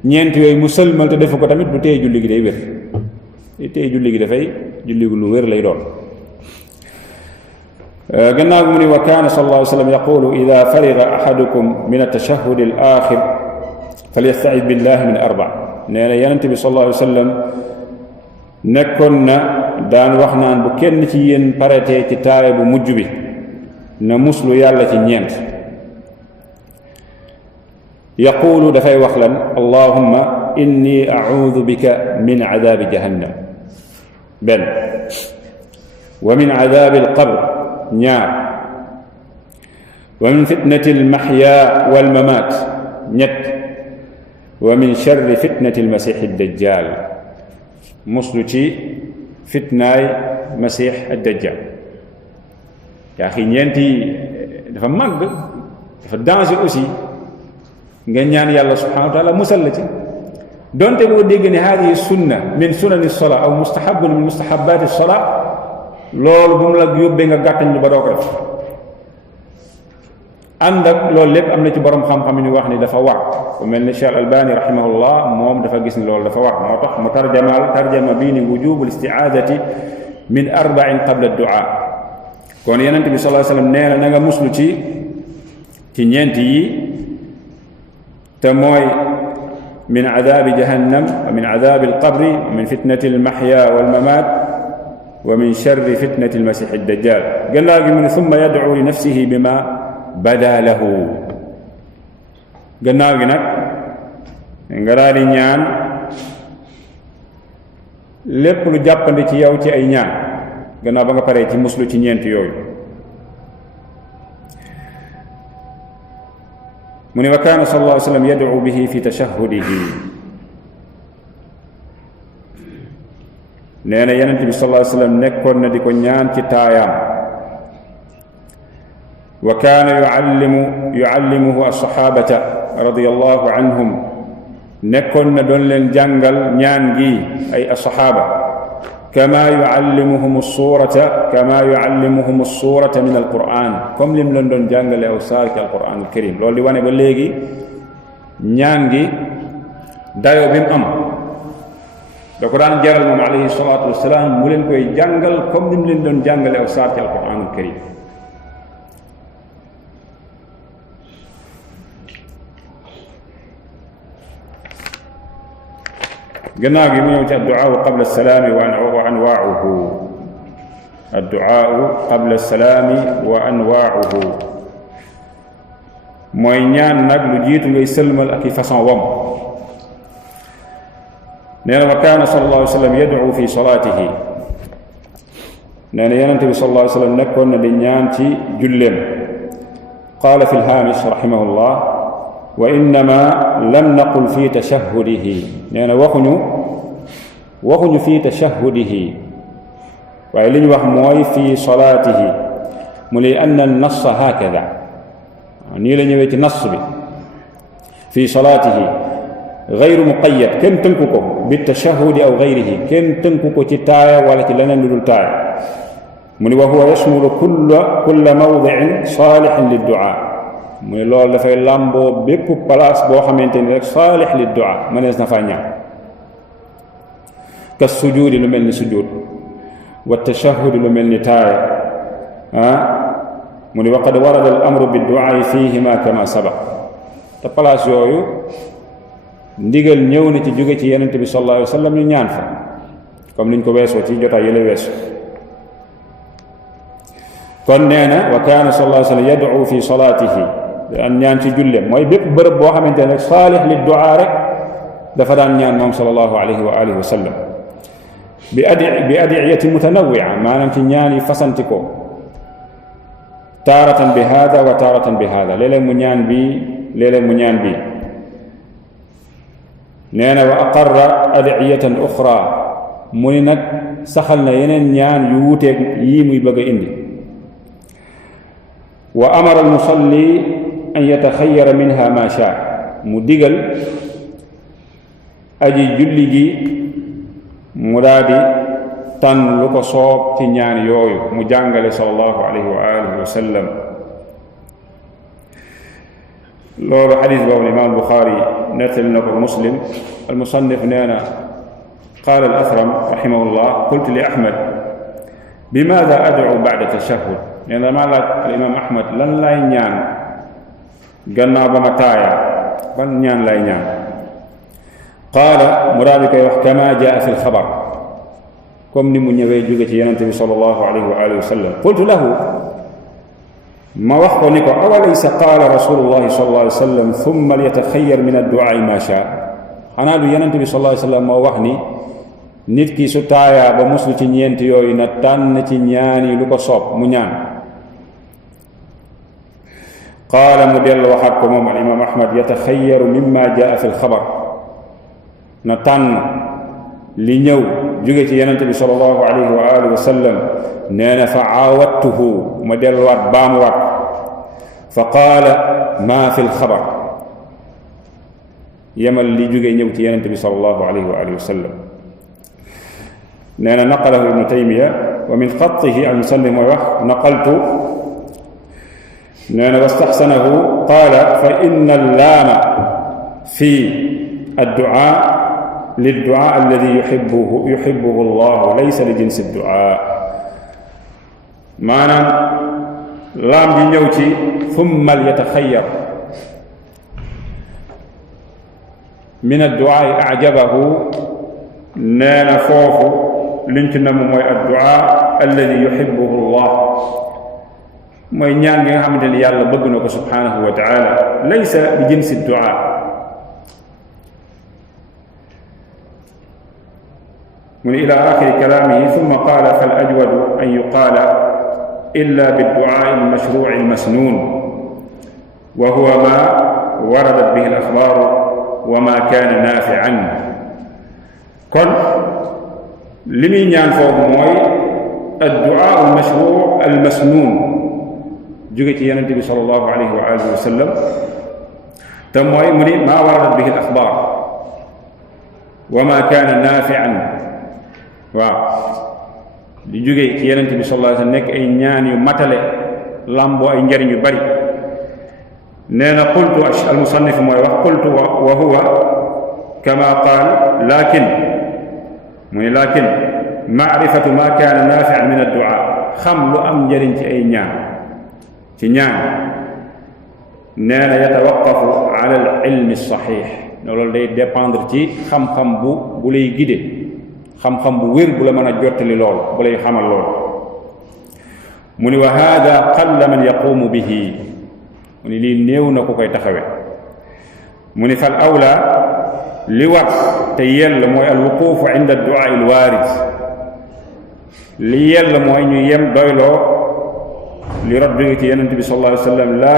ñeent yooyu mu sëlmal te defu ko tamit du téye julli gi day wér téye julli gi dafay julli gi lu wér lay doon gannaaw mu ni wa kaana sallallahu alayhi wa sallam yaqulu ida fariga ahadukum min altashahud al axir falyasta'id billahi min arba nee na yonent bi sallallahu alayhi wa sallam nekkoon na daan wax naan bu kenn ci yéen paretee ci taaya bu mujj bi na muslu yàlla ci ñeent yaqulu dafay wax lan allahumma inni a'udhu bika min adabi jahannam benn wa min adabi alqabr ñaar wa min fitnati almahya walmamat ñett wa min sharri fitnati almasih addajjal muslu ci fitnaay masih addajjal yaa xi ñeenti dafa màgg dafa danger aussi nga ñaan yàlla subhanahu wa taala musal la ci donte boo dégg ne haadihi sunna min sunani sola aw mustahabun min mustahabati sola loolu bu mu la yóbbee nga gàttañ lu ba doo ko def ànd ak loolu lépp am na ci borom xam-xam yi ñu wax ni dafa war ku mel ni Cheikh Albani rahimahullah moom dafa gis ni loolu dafa war moo tax mu tarjama bii ni wujubul istiaadati min arba'in qabla ad-du'a kon yonent bi sallallahu alayhi wasallam nee na nga muslu ci ñeent yi te mooy min adabi jahannam wa min adabi alqabri wa min fitnati almahya walmamat wa min sharri fitnati almasih addajjal gannaaw gi mu ne thumma yad'u li nafsihi bima bada lahu gannaaw gi nag nga daal di ñaan lépp lu jàppandi ci yow ci ay ñaan gannaaw ba nga paree ci muslu ci ñeent yooyu mu ne wa kaana sallallahu alayhi wa sallam yad'u bihi fi tashahudihi nee na yonent bi sallallahu alayhi wa sallam nekkoon na di ko ñaan ci taayaam wa kaana yuallimuhu as-sahabata radiyallahu anhum nekkoon na doon leen jàngal ñaan gi ay as-sahaba kama yuallimuhum as-surata min al-Qur'an comme lim leen doon jàngale aw saar ci al-Qur'an al-Karim loolu di wane ba léegi ñaan gi dayoo bi mu am da ko daan jaral moom alayhi salaatu wasalaam mu leen koy jàngal comme lim leen doon jàngale aw saar ci al-Qur'an al-Karim gannaaw gi mu ñëw ci addu'a qabla as-salaami wa anwaa'uhu addu'a qabla as-salaami wa anwaa'uhu mooy ñaan nag lu jiitu ngay sëlmal ak i façon wam nee na wa kaana sallallahu alayhi wa sallam yad'u fi salaatihi nee na yonente bi sallallahu alayhi wa sallam nekkoon na di ñaan ci julleem qaala fi lhaamish rahimahullah wa innama lam naqul fi tashahudihi nee na waxuñu fi tashahudihi waaye li ñu wax mooy fi salaatihi mu li anna an-nass hakada nii la ñëwee ci nass bi fi salaatihi gayru muqayyad kenn tënku ko bi tashahudi aw gayrihi kenn tënku ko ci taaya wala ci leneen lu dul taaya mu ni wa huwa yashmulu kulla mawdi'in salihin lid-du'a mu ne loolu dafay làmboo bépp place boo xamante ni rek saalix li du'a mënees na faa ñaan ka sujuudi lu mel ni sujud wa tashahudi lu mel ni taaya mu ne wa qad warada al amru bi du'a fihima kama sabaq te place yooyu ndigal ñëw na ci jóge ci yonent bi sallallahu alayhi wa sallam ñu ñaan fa comme niñ ko weesoo ci jotaay yële weesu. kon nee na wa kaana sallallahu alayhi wa sallam yad'u fi salaatihi daan ñaan ci julleem mooy bépp bërëb boo xamante ne rek saalix li duaa rek dafa daan ñaan moom sallallahu alayhi wa alihi wa sallam bi adiyati mutanawwia maanaam ci ñaan yi fasanti ko taaratan bi hada wa taaratan bi hada léeg-léeg mu ñaan bi léeg-léeg mu ñaan bi nee na wa aqarra adiyatan uxra mu ni nag saxal na yeneen ñaan yu wuuteeg yii muy bëgg a indi wa amara almusalli an yataxayyara minha ma shaa mu digal aji julli gi mu daal di tànn lu ko soob ci ñaan yooyu mu jàngale sallallahu alayhi wa alihi wa sallam loolu xadis boobu imaam Buxaari nettali na ko Muslim almusannif nee na qaala al-Athram rahimahullah qultu li Ahmad bimaada ad'u ba'da tashahhud nee na damaa laaj al-imaam Ahmad lan laay ñaan gannaaw ba ma taaya ban ñaan laay ñaan qaala mu daal di koy wax kama jaa fi al-xabar comme ni mu ñëwee jóge ci yonente bi sallallahu alayhi wa alihi wa sallam qultu lahu ma wax ko ni ko awalaysa qaala rasulullahi sallallahu alayhi wa sallam thumma yataxayyar min adduaai ma shaa xanaa du yonente bi sallallahu alayhi wa sallam moo wax ni nit ki su taayaa ba muslu ci ñeenti yooyu na tànn ci ñaan yi lu ko soob mu ñaan qaala mu dellu waxaat ko moom al imam ahmad yataxayyaru mimma jaa fi lxabar na tànn li ñëw jóge ci yonente bi sallallahu alayhi wa alihi wa sallam nee na fa aawadtuhu ma delluwaat baamuwaat fa qaala maa fi lxabar yemal li jóge ñëw ci yonente bi sallallahu alayhi wa alihi wa sallam nee na naqalahu ibnu taymiya wa min xattihi al musallim mooy wax naqaltu nee na wastaxsanahu qaala fa inna allaama fi adduaa للدعاء الذي يحبه الله ليس لجنس الدعاء maanaam laam bi ñëw ci ثم يتخير من الدعاء أعجبه nee na foofu liñ ci nam mooy الدعاء الذي يحبه الله mooy ñaan gi nga xamante ni yàlla bëgg na ko subhanahu wa taala laysa bi jinsi الدعاء من إلى آخر كلامه ثم قال فالأجود أن يقال إلا بالدعاء المشروع المسنون وهو ما وردت به الأخبار وما كان نافعا kon li muy ñaan foofu mooy الدعاء المشروع المسنون jóge ci Yonent bi sallallahu alayhi wa alihi wa sallam te mooy mu ni ما وردت به الأخبار وما كان نافعا waaw di jóge ci yonent bi sallallahu alayhi wa sallam nekk ay ñaan yu matale làmboo ay njariñ yu bari nee na qultu al musannif mooy wax qultu wa huwa kama qaal lakin muy lakin maarifatu ma kaana naafian min addu'a xam lu am njariñ ci ay ñaan ci ñaan nee na yatawaqqafu ala al ilmi saxiix loolu day dépendre ci xam-xam bu lay guider xam-xam bu wér bu la mën a jottali lool bu lay xamal lool mu ni wa hada qalla man yaqumu bihi mu ni lii néew na ko koy taxawe mu ni fal awla li war te yell mooy al wuqufu inda addu'a al waarid li yell mooy ñu yem doyloo li rot jóge ci yonent bi sallallahu alayhi wa sallam la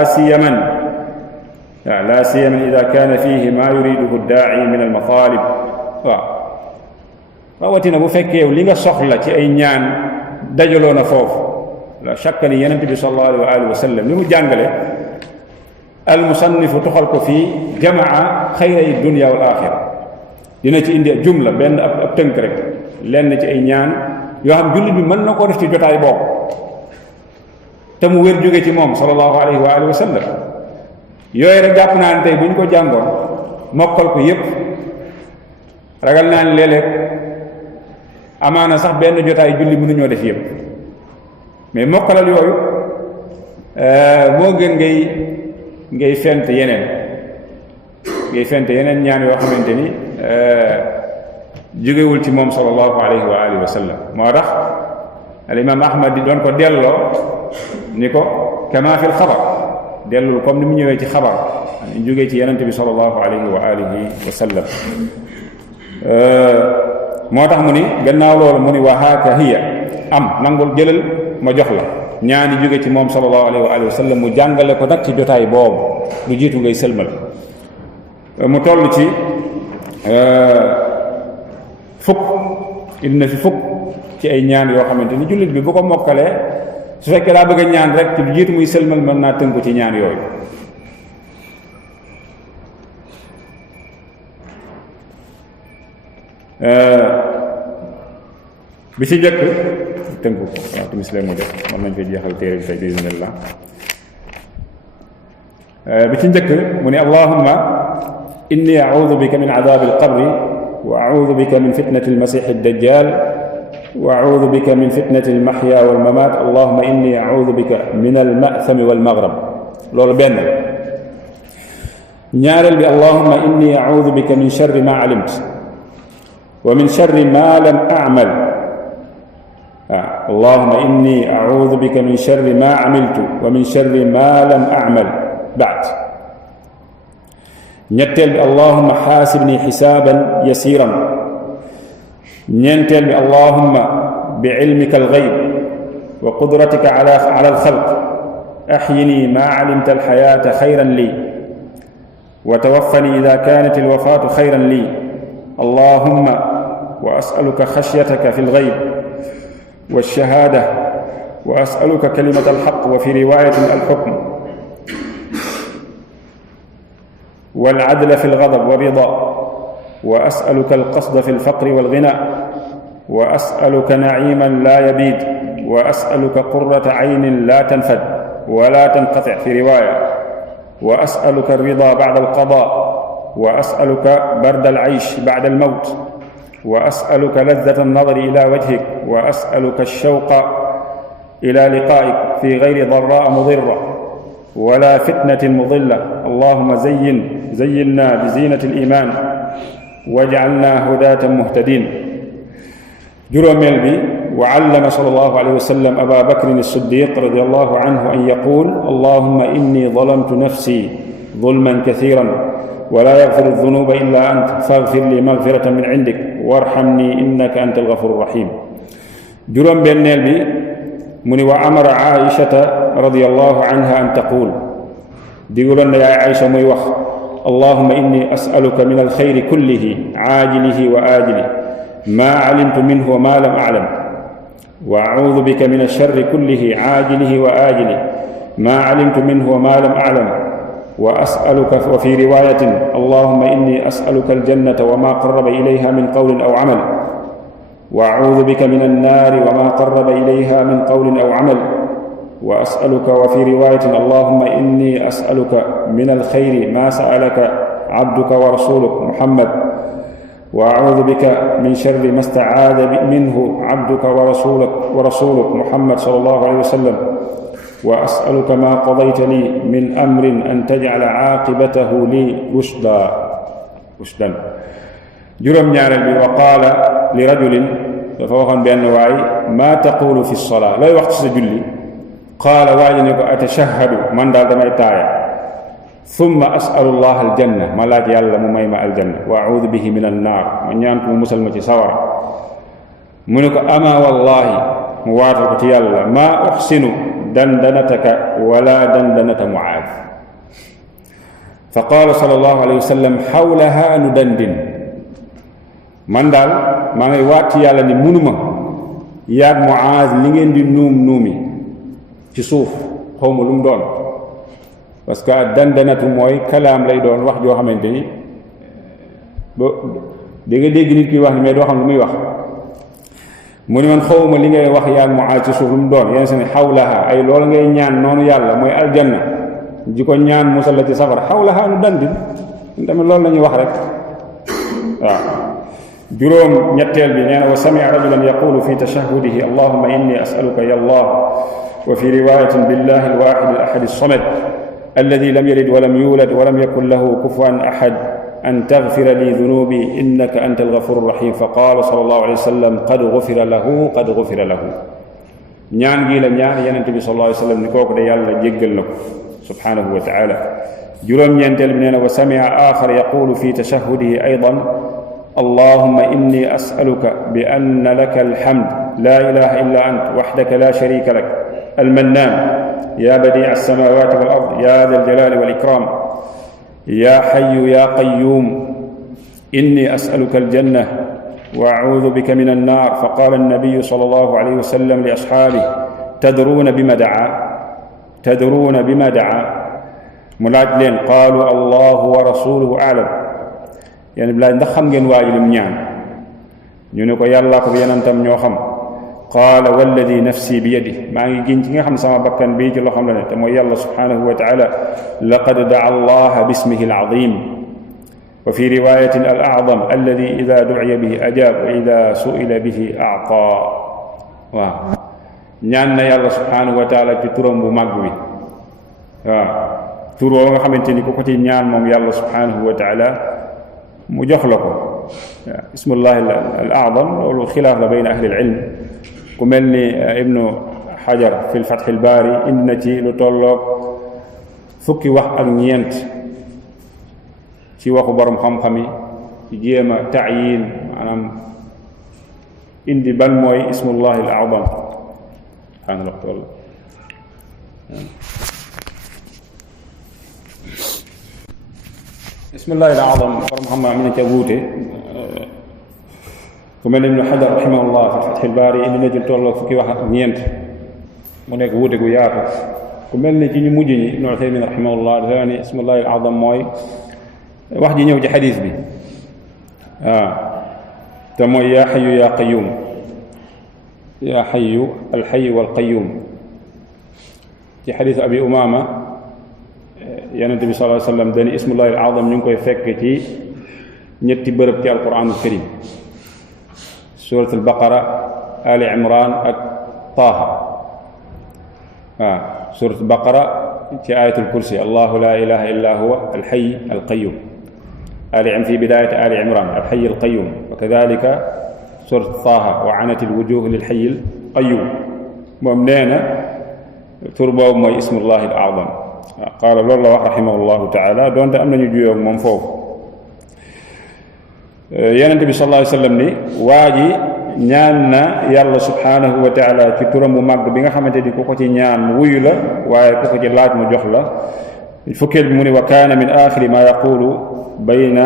siyaman ida kaana fihi ma yuriduhu daa'i min al matalib waaw rawatina bu fekkee yow li nga soxla ci ay ñaan dajaloo na foofu la shakka ni yonent bi sallallahu alayhi wa sallam li mu jàngale al musannifu toxal ko fii jamaa xayray dunya wal axira dina ci indi jumla benn ab tënk rek lenn ci ay ñaan yoo xam jullit bi mën na koo def ci jotaay boobu te mu wér jóge ci moom sallallahu alayhi wa alihi wa sallam yooyu rek jàpp naa ne tey bu ñu ko jàngoon mokkal ko yépp ragal naa ne léeg-léeg amaana sax benn jotaay julli mënuñoo def yépp mais mokkalal yooyu moo gën ngay fent yeneen ñaan yoo xamante ni jógewul ci moom sallallahu alayhi wa alihi wa sallam moo tax al imam ahmad di doon ko delloo ni ko kama fi l xabar dellul comme ni mu ñëwee ci xabar jógee ci yenente bi sallallahu alayhi wa alihi wa sallam moo tax mu ni gannaaw loolu mu ni wa haaka hiya am nangul jëlal ma jox la ñaani jóge ci moom sallallahu alayhi wa alihi wa sallam mu jàngale ko nag ci jotaay boobu lu jiitu ngay sëlmal mu toll ci fukk indi na fi fukk ci ay ñaan yoo xamante ni jullit bi bu ko mokkalee su fekkee daa bëgg a ñaan rek ci lu jiitu muy sëlmal mën naa tënku ci ñaan yooyu bi ci njëkk tënku ko waaw timis leen mu def mën nañ koy jeexal téere bi tey bismillah bi ci njëkk mu ne allahumma inni a'udhu bika min adhabi al-qabri wa a'udhu bika min fitnati al-masih ad-dajjal wa a'udhu bika min fitnati al-mahya wal-mamat allahumma inni a'udhu bika min al-ma'thami wal-maghrab loolu benn ñaareel bi allahumma inni a'udhu bika min sharri ma 'alimtu wa min sharri ma lam a'mal allahumma inni a'udhu bika min sharri ma 'amiltu wa min sharri ma lam a'mal ba'd ñetteel bi allahumma xaasibni xisaaban yasiran ñeenteel bi allahumma bi ilmika alxayb wa qudratika ala alxalq axyini ma calimta alxayaata xayran lii wa tawaffani ida kaanat alwafaatu xayran lii allahumma wa asaluka xashyataka fi alxayb walshahaada wa asaluka kalimata alxaq wa fi riwaayatin alxukm والعدل في الغضب والرضا وأسألك القصد في الفقر والغنى وأسألك نعيما لا يبيد وأسألك قرة عين لا تنفد ولا تنقطع في رواية وأسألك الرضا بعد القضاء وأسألك برد العيش بعد الموت وأسألك لذة النظر إلى وجهك وأسألك الشوق إلى لقائك في غير ضراء مضرة ولا فتنة مضلة اللهم زينا بزينة الإيمان واجعلنا هداة مهتدين juróomeel bi وعلم صلى الله عليه وسلم أبا بكر الصديق رضي الله عنه أن يقول اللهم إني ظلمت نفسي ظلما كثيرا ولا يغفر الذنوب إلا أنت فاغفر لي مغفرة من عندك وارحمني إنك أنت الغفور الرحيم juróom-benneel bi mu ni wa amara aishata radiallahu anha an taqul digaloon na yaay Aïcha muy wax allahuma inni asaluka min alxayri kullihi aajilihi wa aajilihi ma alimtu minhu wa ma lam aclam wa acuudu bika min alsharri kullihi aajilihi wa aajilihi ma alimtu minhu wa ma lam aclam wa asaluka wa fi riwayatin allahuma inni asaluka aljannata wa ma qaraba ilayha min qawlin aw camal وأعوذ بك من النار وما قرب إليها من قول أو عمل وأسألك وفي رواية اللهم إني أسألك من الخير ما سألك عبدك ورسولك محمد وأعوذ بك من شر ما استعاذ منه عبدك ورسولك محمد صلى الله عليه وسلم وأسألك ما قضيت لي من أمر أن تجعل عاقبته لي رشدا juróom-ñaareel bi wa qaala li rajulin dafa waxoon benn waay maa taqulu fi lsolaa looy wax ci sa julli qaala waaji ne ko atashahadu man daal damay taaya thumma asalu llah aljanna ma laaj yàlla mu may ma aljanna wa audu bihi min annaar ma ñaan ko mu musal ma ci sawara mu ne ko ama wallahi mu waatal ko ci yàlla maa uxsinu dandanataka wala dandanata muaad fa qaala sallallahu alayhi wa sallam xawlaha nu dandin man daal maa ngay waat ci yàlla ni munuma yaag Muaaz li ngeen di nuumi ci suuf xawma lu mu doon parce que dandanatu mooy kalaam lay doon wax joo xamante ni ba da nga dégg nit ki wax ni mais doo xam lu muy wax mu ne man xawma li ngay wax yaag Muaaz ci suuf lu mu doon yéen seen xawlaha ay loolu ngay ñaan noonu yàlla mooy aljanna ji ko ñaan musal la ci safara xawlaha nu dandin tamit loolu la ñuy wax rek waaw juróom ñetteel bi nee na wa samia rajulan yaqulu fi tashahudihi allahuma inni asaluka ya allah wa fi riwayatin billahi alwaxid alahad alsamad alladi lam yalid walam yulad walam yakun lahu kufuwan ahad أن تغفر لي ذنوبي إنك أنت الغفور الرحيم فقال صلى الله عليه وسلم قد غفر له ñaan gi la ñaan yonent bi sallallahu alayhi wasallam ni kooku de yàlla jéggal na ko subhanahu wa ta'ala juróom-ñeenteel bi nee na wa sami'a axar yaqulu fi tashahudihi aydan allahumma inni as'aluka bi anna laka alhamd la ilaha illa ant wahdaka la sharika lak almannan ya badi'a as-samawati wal ard ya dhal jalali wal ikram ya hayyu ya qayyum inni as'aluka al-jannah وأعوذ بك من النار فقال النبي صلى الله عليه وسلم لأصحابه تدرون بما دعا ملاج لين قالوا الله ورسوله أعلم يعني بلا ندخم جن واجل منيان ينكو يلا كبيانتم ñoo xam قال والذي نفسي بيده ما ngi ci nga xam sama bakkan bi ci lo xam la ne te moy yalla subhanahu wa ta'ala laqad da'a Allah bismihi al-'azim وفي رواية الأعظم الذي إذا دعي به أجاب وإذا سئل به أعطى ñaan na yàlla subhanahu wa ta'ala ci turam bu mag bi tur woo nga xamante ni ku ko ci ñaan moom yàlla subhanahu wa ta'ala mu jox la ko ismullahi al-a'zam loolu xilaaf la bayna ahli al-ilm ku mel ni ibnu Hajar fi al-Fath al-Bari indi na ci lu tolloog fukki wax ak ñeent ci waxu borom xam-xam yi ci jéem a taayin maanaam indi ban mooy ismullahi al-a'zam subhaanallah taala ismullahi al-a'zam borom xam-xam am na ca wuute ku mel ne Ibnu Hajar rahimahullah fi Fath al-Bari indi na ci tolloo fukki wax ak ñeent mu nekk wuute gu yaatu ku mel ni ci ñu mujj ñi Ibnu Uthaymin rahimahullah dafa ne ismullahi al-a'zam mooy wax ji ñëw ci xadis bi te mooy yaa xayu yaa qayyum yaa xayu alxayu walqayyum ci xadis abi umama yonent bi sallallahu alayhi wa sallam dani ismullahi al-azam ñu ngi koy fekk ci ñetti bërëb ci alquran alkarim surat albaqara ali imran ak taaha surat albaqara ci ayatul kursi allahu la ilaha illa huwa alxay alqayyum في بداية آل عمران الحي القيوم وكذلك سورة طه وعنت الوجوه للحي القيوم ممنينا تربو موي اسم الله الأعظم قال الله رحمه الله تعالى دون أمنا نجيو من فوق النبي صلى الله عليه وسلم ni waaji ñaan na yàlla subhanahu wa ta'ala ci turam bu mag bi nga xamante ni ku ko ci ñaan mu wuyu la waaye ku ko ci laaj mu jox la fukkeel bi mu ne wa kaana min aaxiri ma yaqulu bayna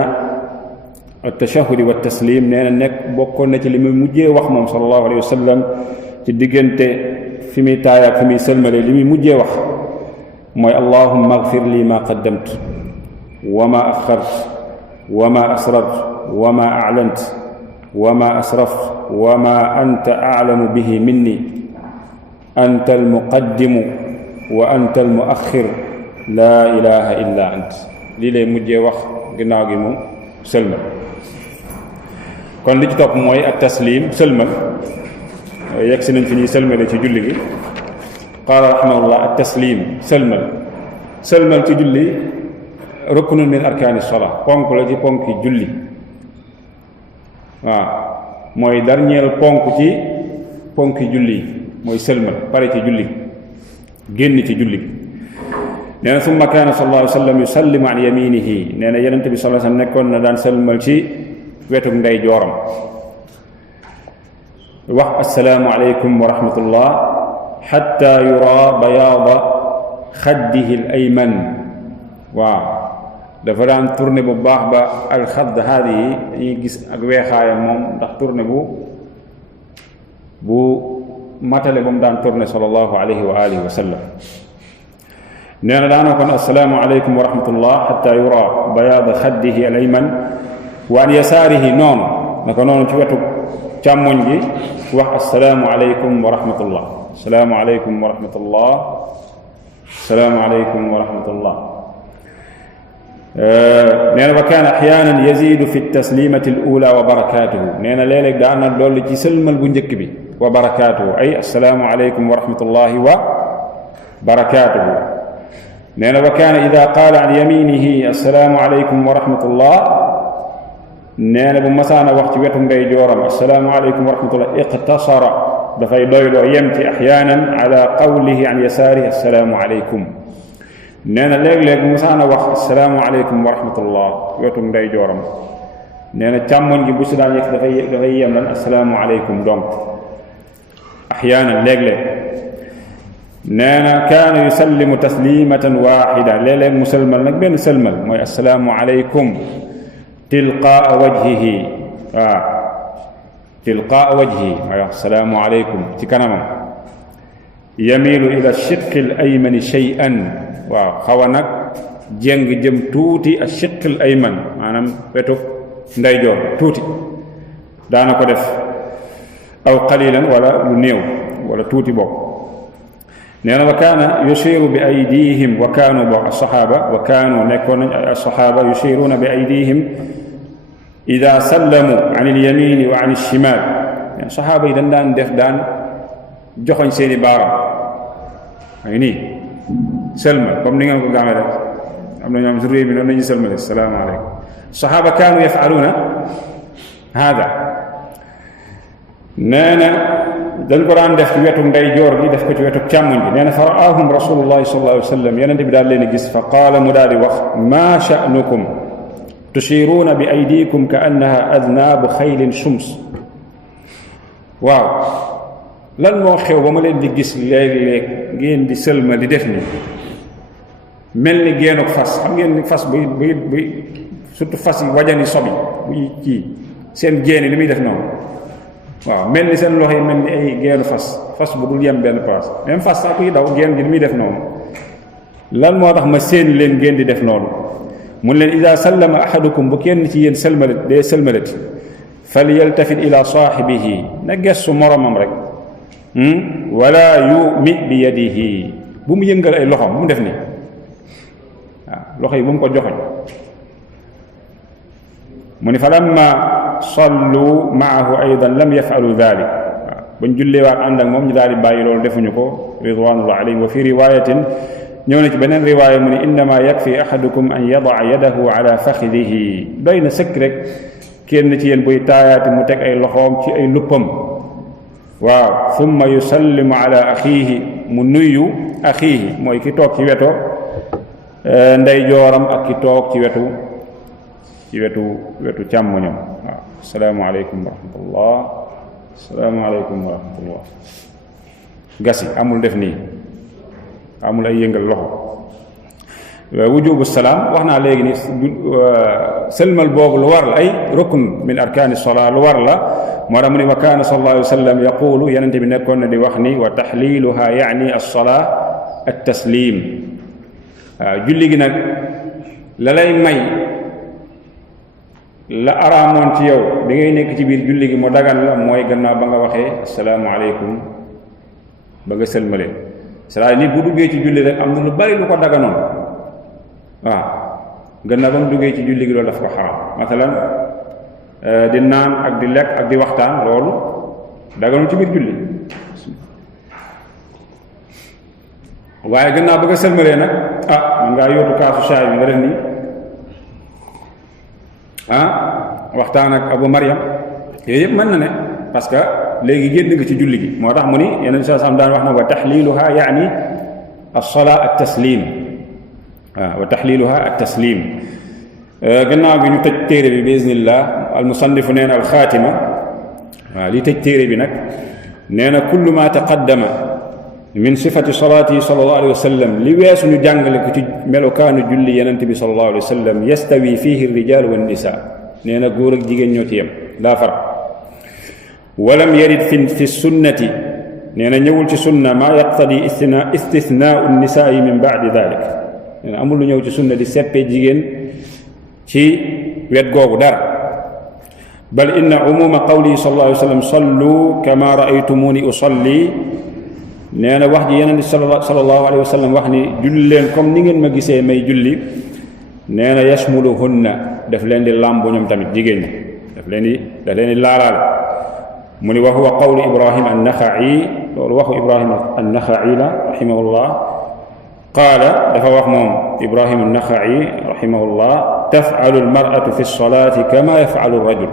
at-tashahhud wa at-taslim nee na nekk bokkoon na ci li muy mujjee wax moom sallallahu alayhi wa sallam ci diggante fi muy taaya ak fi muy sëlmale li muy mujjee wax mooy allahumma ighfir li ma qaddamt wa ma axxart wa ma asrart wa ma a'lant wa ma asraft wa ma anta a'lamu bihi minni anta al-muqaddimu wa anta al-mu'akhkhir la ilaha illa ant lii lay mujjee wax ginnaaw gi mu sëlmal kon li ci topp mooy ak taslim sëlmal yegg si nañ fi ñuy sëlmale ci julli gi qaala rahimahullah ak taslim sëlmal ci julli ruknun min arkaani salaa ponk la ci ponki julli mooy dernier ponk ci ponki julli mooy sëlmal pare ci julli génn ci julli nee na summa kaana sallallahu alayhi wa sallam yusallimu an yaminihi nee na yonent bi sallallahu alayhi wa sallam nekkoon na daan sëlmal ci wetu ndey jooram wax assalaamu aleykum wa rahmatullah xatta yura bayaada xaddihi al ayman dafa daan tourné bu baax ba al xadd haadi yi dañuy gis ak weexaayam moom ndax tourné bu matale ba mu daan tourné sallallahu alayhi wa alihi wa sallam nee na daana kon assalaamu aleykum wa rahmatullah xatta yura bayaada xaddihi al ayman wa an yasaarihi noonu naka noonu ci wetu càmmoñ gi wax assalaamu aleykum wa rahmatullah assalaamu aleykum wa rahmatullah assalaamu aleykum wa rahmatullah nee na wa kaana axyaanan yaziidu fi taslimati al ula wa barakaatuhu nee na léeg-léeg daan na dolli ci sëlmal bu njëkk bi wa barakaatuhu ay assalaamu aleykum wa rahmatullahi wa barakaatuhu nee na wa kaana ida qaala an yaminihi assalaamu aleykum wa rahmatullah nee na bu masaana wax ci wetu ndey jooram assalaamu aleykum wa rahmatullah iqtasara dafay doyloo yem ci axyaanan ala qawlihi an yasaarihi assalaamu aleykum nee na léeg-léeg bu masaana wax assalaamu aleykum wa rahmatullah wetu ndey jooram nee na càmmoñ gi bu si daan yegg dafay yem lan assalaamu aleykum donc axyaanan léeg-léeg nee na kaana yusallimu taslimatan waxida léeg-léeg mu sëlmal nag benn sëlmal mooy assalaamu aleykum tilqaa wajhihi waaw tilqaa wajhihi mooy wax assalaamu aleykum ci kanamam yamilu ila shiqqi al aymani shay'an waaw xaw a nag jéng jëm tuuti a shiqqi al ayman maanaam wetu ndeyjoor tuuti daana ko def aw qalilan wala lu néew wala tuuti bokk nee na wa kaana yushiru bi aydihim wa kaanu bokk alsaxaaba wa kaanu nekkoon nañ alsaxaaba yushiruuna bi aydihim ida sallamu an ilyamini wa an alchimal saxaaba yi dañ daan def daan joxoñ seeni baaraam ay nii sëlmal comme ni ngeen ko gaamee rek am na ñoom si réew mi noonu nañu sëlmale salaamaaleykum saxaaba kaanu yafaluuna hada nee na dañ ko daan def ci wetu ndeyjoor gi def ko ci wetu càmmoñ bi nee na fa raahum rasulullahi sallallahu alayhi wa sallam yonente bi daal leen gis fa qaala mu daal di wax maa sha'nukum tushiruuna bi aydikum ka annaha adnaabu xaylin shums waaw lan moo xew ba ma leen di gis léeg-léeg ngeen di sëlma di def ni mel ni génnuk fas xam ngeen ni fas buy surtout fas yi wajani sobi buy kii seen génni li muy def noonu waaw mel ni seen loxo yi mel ni ay génnu fas bu dul yem benn place même fas sax kuy daw génn gi li muy def noonu lan moo tax ma séen leen ngeen di def noonu mun leen ida sallama ahadukum bu kenn ci yéen sëlmalat dee sëlmalati fal yaltafit ila saaxibihi na gessu moromam rek wala yumi bi yadihi bu mu yëngal ay loxom bu mu def nii waaw loxo yi bu mu ko joxoñ mu ni fa lamma sallu maahu aydan lam yafalu dalik waaw bañ julleewaat ànd ak moom ñu daal di bàyyi loolu defuñu ko ridwanullah alayhim wa fi riwayatin ñëw na ci beneen riwaaya mu ne innama yakfi ahadukum an yadaa yadahu ala faxidihi doy na sëkk rek kenn ci yéen buy taayaati mu teg ay loxoom ci ay luppam waaw thumma yusallimu ala axiihi mu nuyu axiihi mooy ki toog ci weto ndey jooram ak ki toog ci wetu càmmoñam waaw asalaamaaleykum wa rahmatullah asalaamaaleykum wa rahmatullah gasi amul def nii amul ay yëngal loxo wujubu salaam wax naa léegi ni sëlmal boobu lu war la ay rukn min arkaani salaa lu war la moo tax mu ne wa kaana sallallahu alayhi wa sallam yaqulu yenente bi nekkoon na di wax ni wa taxliluha yaani alsalaa altaslim waaw julli gi nag la lay may la araamoon ci yow da ngay nekk ci biir julli gi mu dagan la mooy gannaaw ba nga waxee asalaamualeykum ba nga sëlmalee c'est-à-dire ni bu duggee ci julli rek am na lu bari lu ko daganoon waaw gannaaw ba mu duggee ci julli gi loolu daf ko xaram masalan di naan ak di lekk ak di waxtaan loolu daganul ci biir julli waaye gannaaw ba nga sëlmalee nag man ngaa yóotu kaasu shaay bi nga def nii waxtaan ak Abu Maryam yooyu yëpp mën na ne parce que léegi génn nga ci julli gi moo tax mu ni yeneen saa sam daan wax na wa taxliluha yaani alsolaa ak taslim waaw wa taxliluha ak taslim gannaaw bi ñu tëj téere bi bi iznillah almusannifu nee na alxaatima waaw li tëj téere bi nag nee na kullu ma taqaddama min sifati salaatihi sallallahu alayhi wa sallam li weesu ñu jàngale ko ci melokaanu julli yenente bi sallallahu alayhi wa sallam yastawi fihi rijal wa nisa nee na góor ak jigéen ñoo ci yem laa farq walam yarid fi sunnati nee na ñëwul ci sunna maa yaqtadi istithnaau nisaa'i min baadi dalik nee na amul lu ñëw ci sunna di seppee jigéen ci wet googu dara bal inna umuma qawlihi sallallahu alayhi wa sallam sallu kama raaytumuni usalli nee na wax ji yeneen di sallallahu alayhi wa sallam wax ni julli leen comme ni ngeen ma gisee may julli nee na yashmuluhunna daf leen di làmbu ñoom tamit jigéen ñi daf leen di laalaale mu ni wa huwa qawlu Ibrahim an-Naxa'i loolu waxu Ibrahim an-Naxa'i la rahimahullah قال دفا wax moom Ibrahim an-Nakha'i rahimahullah taf'alu al-mar'atu fi as-salati kama yaf'alu ar-rajul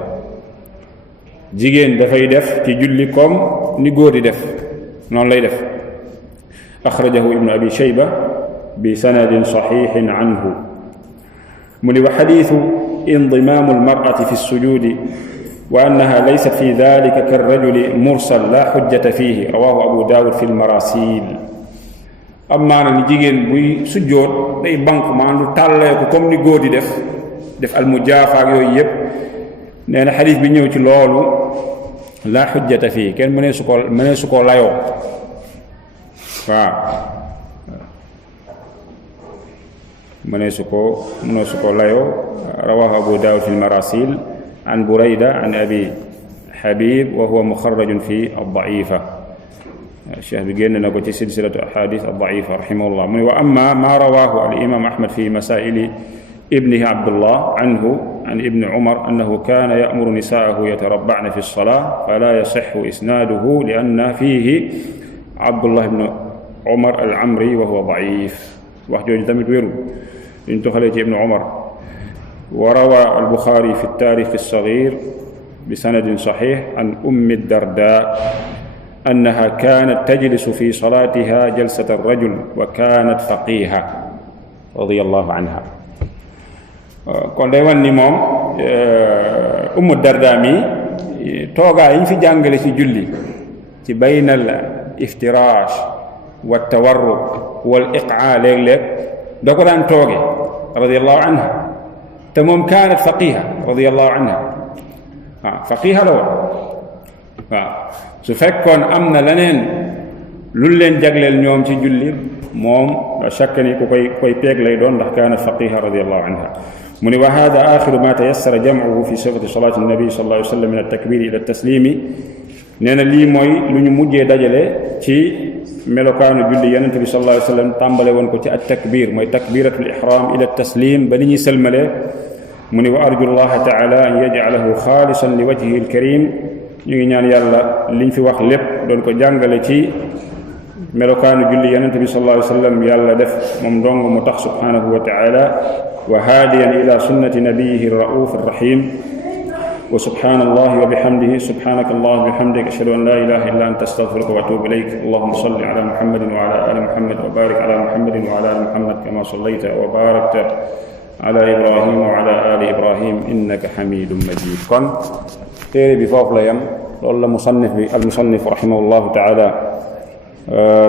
jigéen dafay def ci julli comme ni góor di def noonu lay def akhrajahu ibn abi shayba bi sanadin sahihin anhu mu ni wa hadithu انضمام المرأة في السجود وأنها ليست في ذلك كالرجل مرسل لا حجة فيه رواه أبو داود في المراسيل أما نجيجين بوي سجود داي بانك ما عنده تالي كوم ني غور دي دef المجافة يوي ييب نينا حديث بي نيو ci lolu la hujjata fi ken mëne su ko layo waaw mëne su ko layo رواه أبو داود في المراسيل عن بريدة عن أبي حبيب وهو مخرج في الضعيفة الشيخ بيجينا نقول سلسلة أحاديث الضعيفة رحمه الله. وأما ما رواه الإمام أحمد في مسائل ابنه عبد الله عنه عن ابن عمر أنه كان يأمر نساءه يتربعن في الصلاة فلا يصح إسناده لأن فيه عبد الله بن عمر العمري وهو ضعيف وحده تمت ويرو انتو خليتي ابن عمر. وروى البخاري في التاريخ الصغير بسند صحيح عن أم الدرداء أنها كانت تجلس في صلاتها جلسة الرجل وكانت فقيهة رضي الله عنها. kon day wan ni moom Ummu Darda mi toogaa yi ñu fi jàngale ci julli ci baynal iftirash wa tawarruk wal iqaa léeg-léeg da ko daan tooge radiyallahu anha te moom kaanat faqiha radiyallahu anha waaw faqiha la woon waaw su fekkoon am na leneen lu leen jagleel ñoom ci julli moom chaque ni ku koy peeg lay doon ndax kaanat faqiha radiyallahu anha. mu ni wa hada axiru ma tayassara jam'uhu fi sifati salati nabi sallallahu alayhi wa sallam min at-takbir ila at-taslimi nee na lii mooy lu ñu mujjee dajale ci melokaanu julli yonente bi sallallahu alayhi wa sallam tàmbale woon ko ci at-takbir mooy takbiratul ihram ila at-taslim ba ni ñuy sëlmale. mu ni wa arju llaha taala an yaj'alahu xaalisan li wajhihi al-karim ñu ngi ñaan yàlla liñ fi wax lépp doon ko jàngale ci melokaanu julli yonente bi sallallahu alayhi wa sallam yàlla def moom dong mu tax subhanahu wa taala wa haadiyan ila sunnati nabiyihi ar-ra'uf ar-rahim wa subhanallahi wa bihamdihi subhanaka allahumma wa bihamdika ashhadu an la ilaha illa anta astaghfiruka wa atubu ilayk allahumma salli ala muhammadin wa ala ali muhammad wa barik ala muhammadin wa ala ali muhammad kama sallayta wa barakta ala ibrahim wa ala ali ibrahim innaka hamidun majid. kon téere bi foofu la yam loolu la al-musannif rahimahullahu taala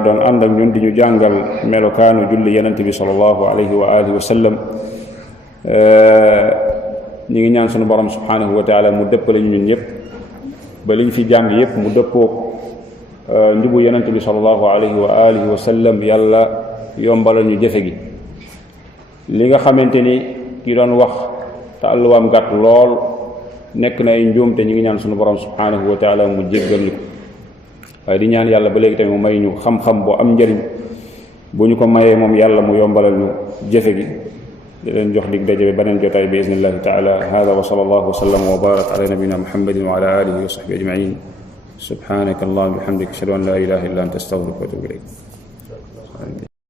doon ànd ak ñun di ñu jàngal melokaanu julli yonent bi sallallahu alayhi wa alihi wa sallam. ñi ngi ñaan sunu borom subhanahu wa taala mu dëppale ñun ñëpp ba liñ fi jàng yëpp mu dëppoo njubu yonent bi sallallahu alayhi wa alihi wa sallam yàlla yombalal ñu jëfe gi. li nga xamante ni ki doon wax te àlluwaam gàtt lool nekk na ay njuumte ñi ngi ñaan sunu borom subhanahu wa taala mu jéggal ñu ko waaye di ñaan yàlla ba léegi tamit mu may ñu xam-xam boo am njëriñ bu ñu ko mayee moom yàlla mu yombalal ñu jëfe gi. di leen jox dig daje beneen jotaay bi iznillahi taala hada wa sallallahu wa sallam wa barak ala nabina muhammadin wa ala alihi wa sahbihi ajmain subhanaka allahumma wa bihamdika ashhadu an la ilaha illa anta astaghfiruka wa atubu ilayk.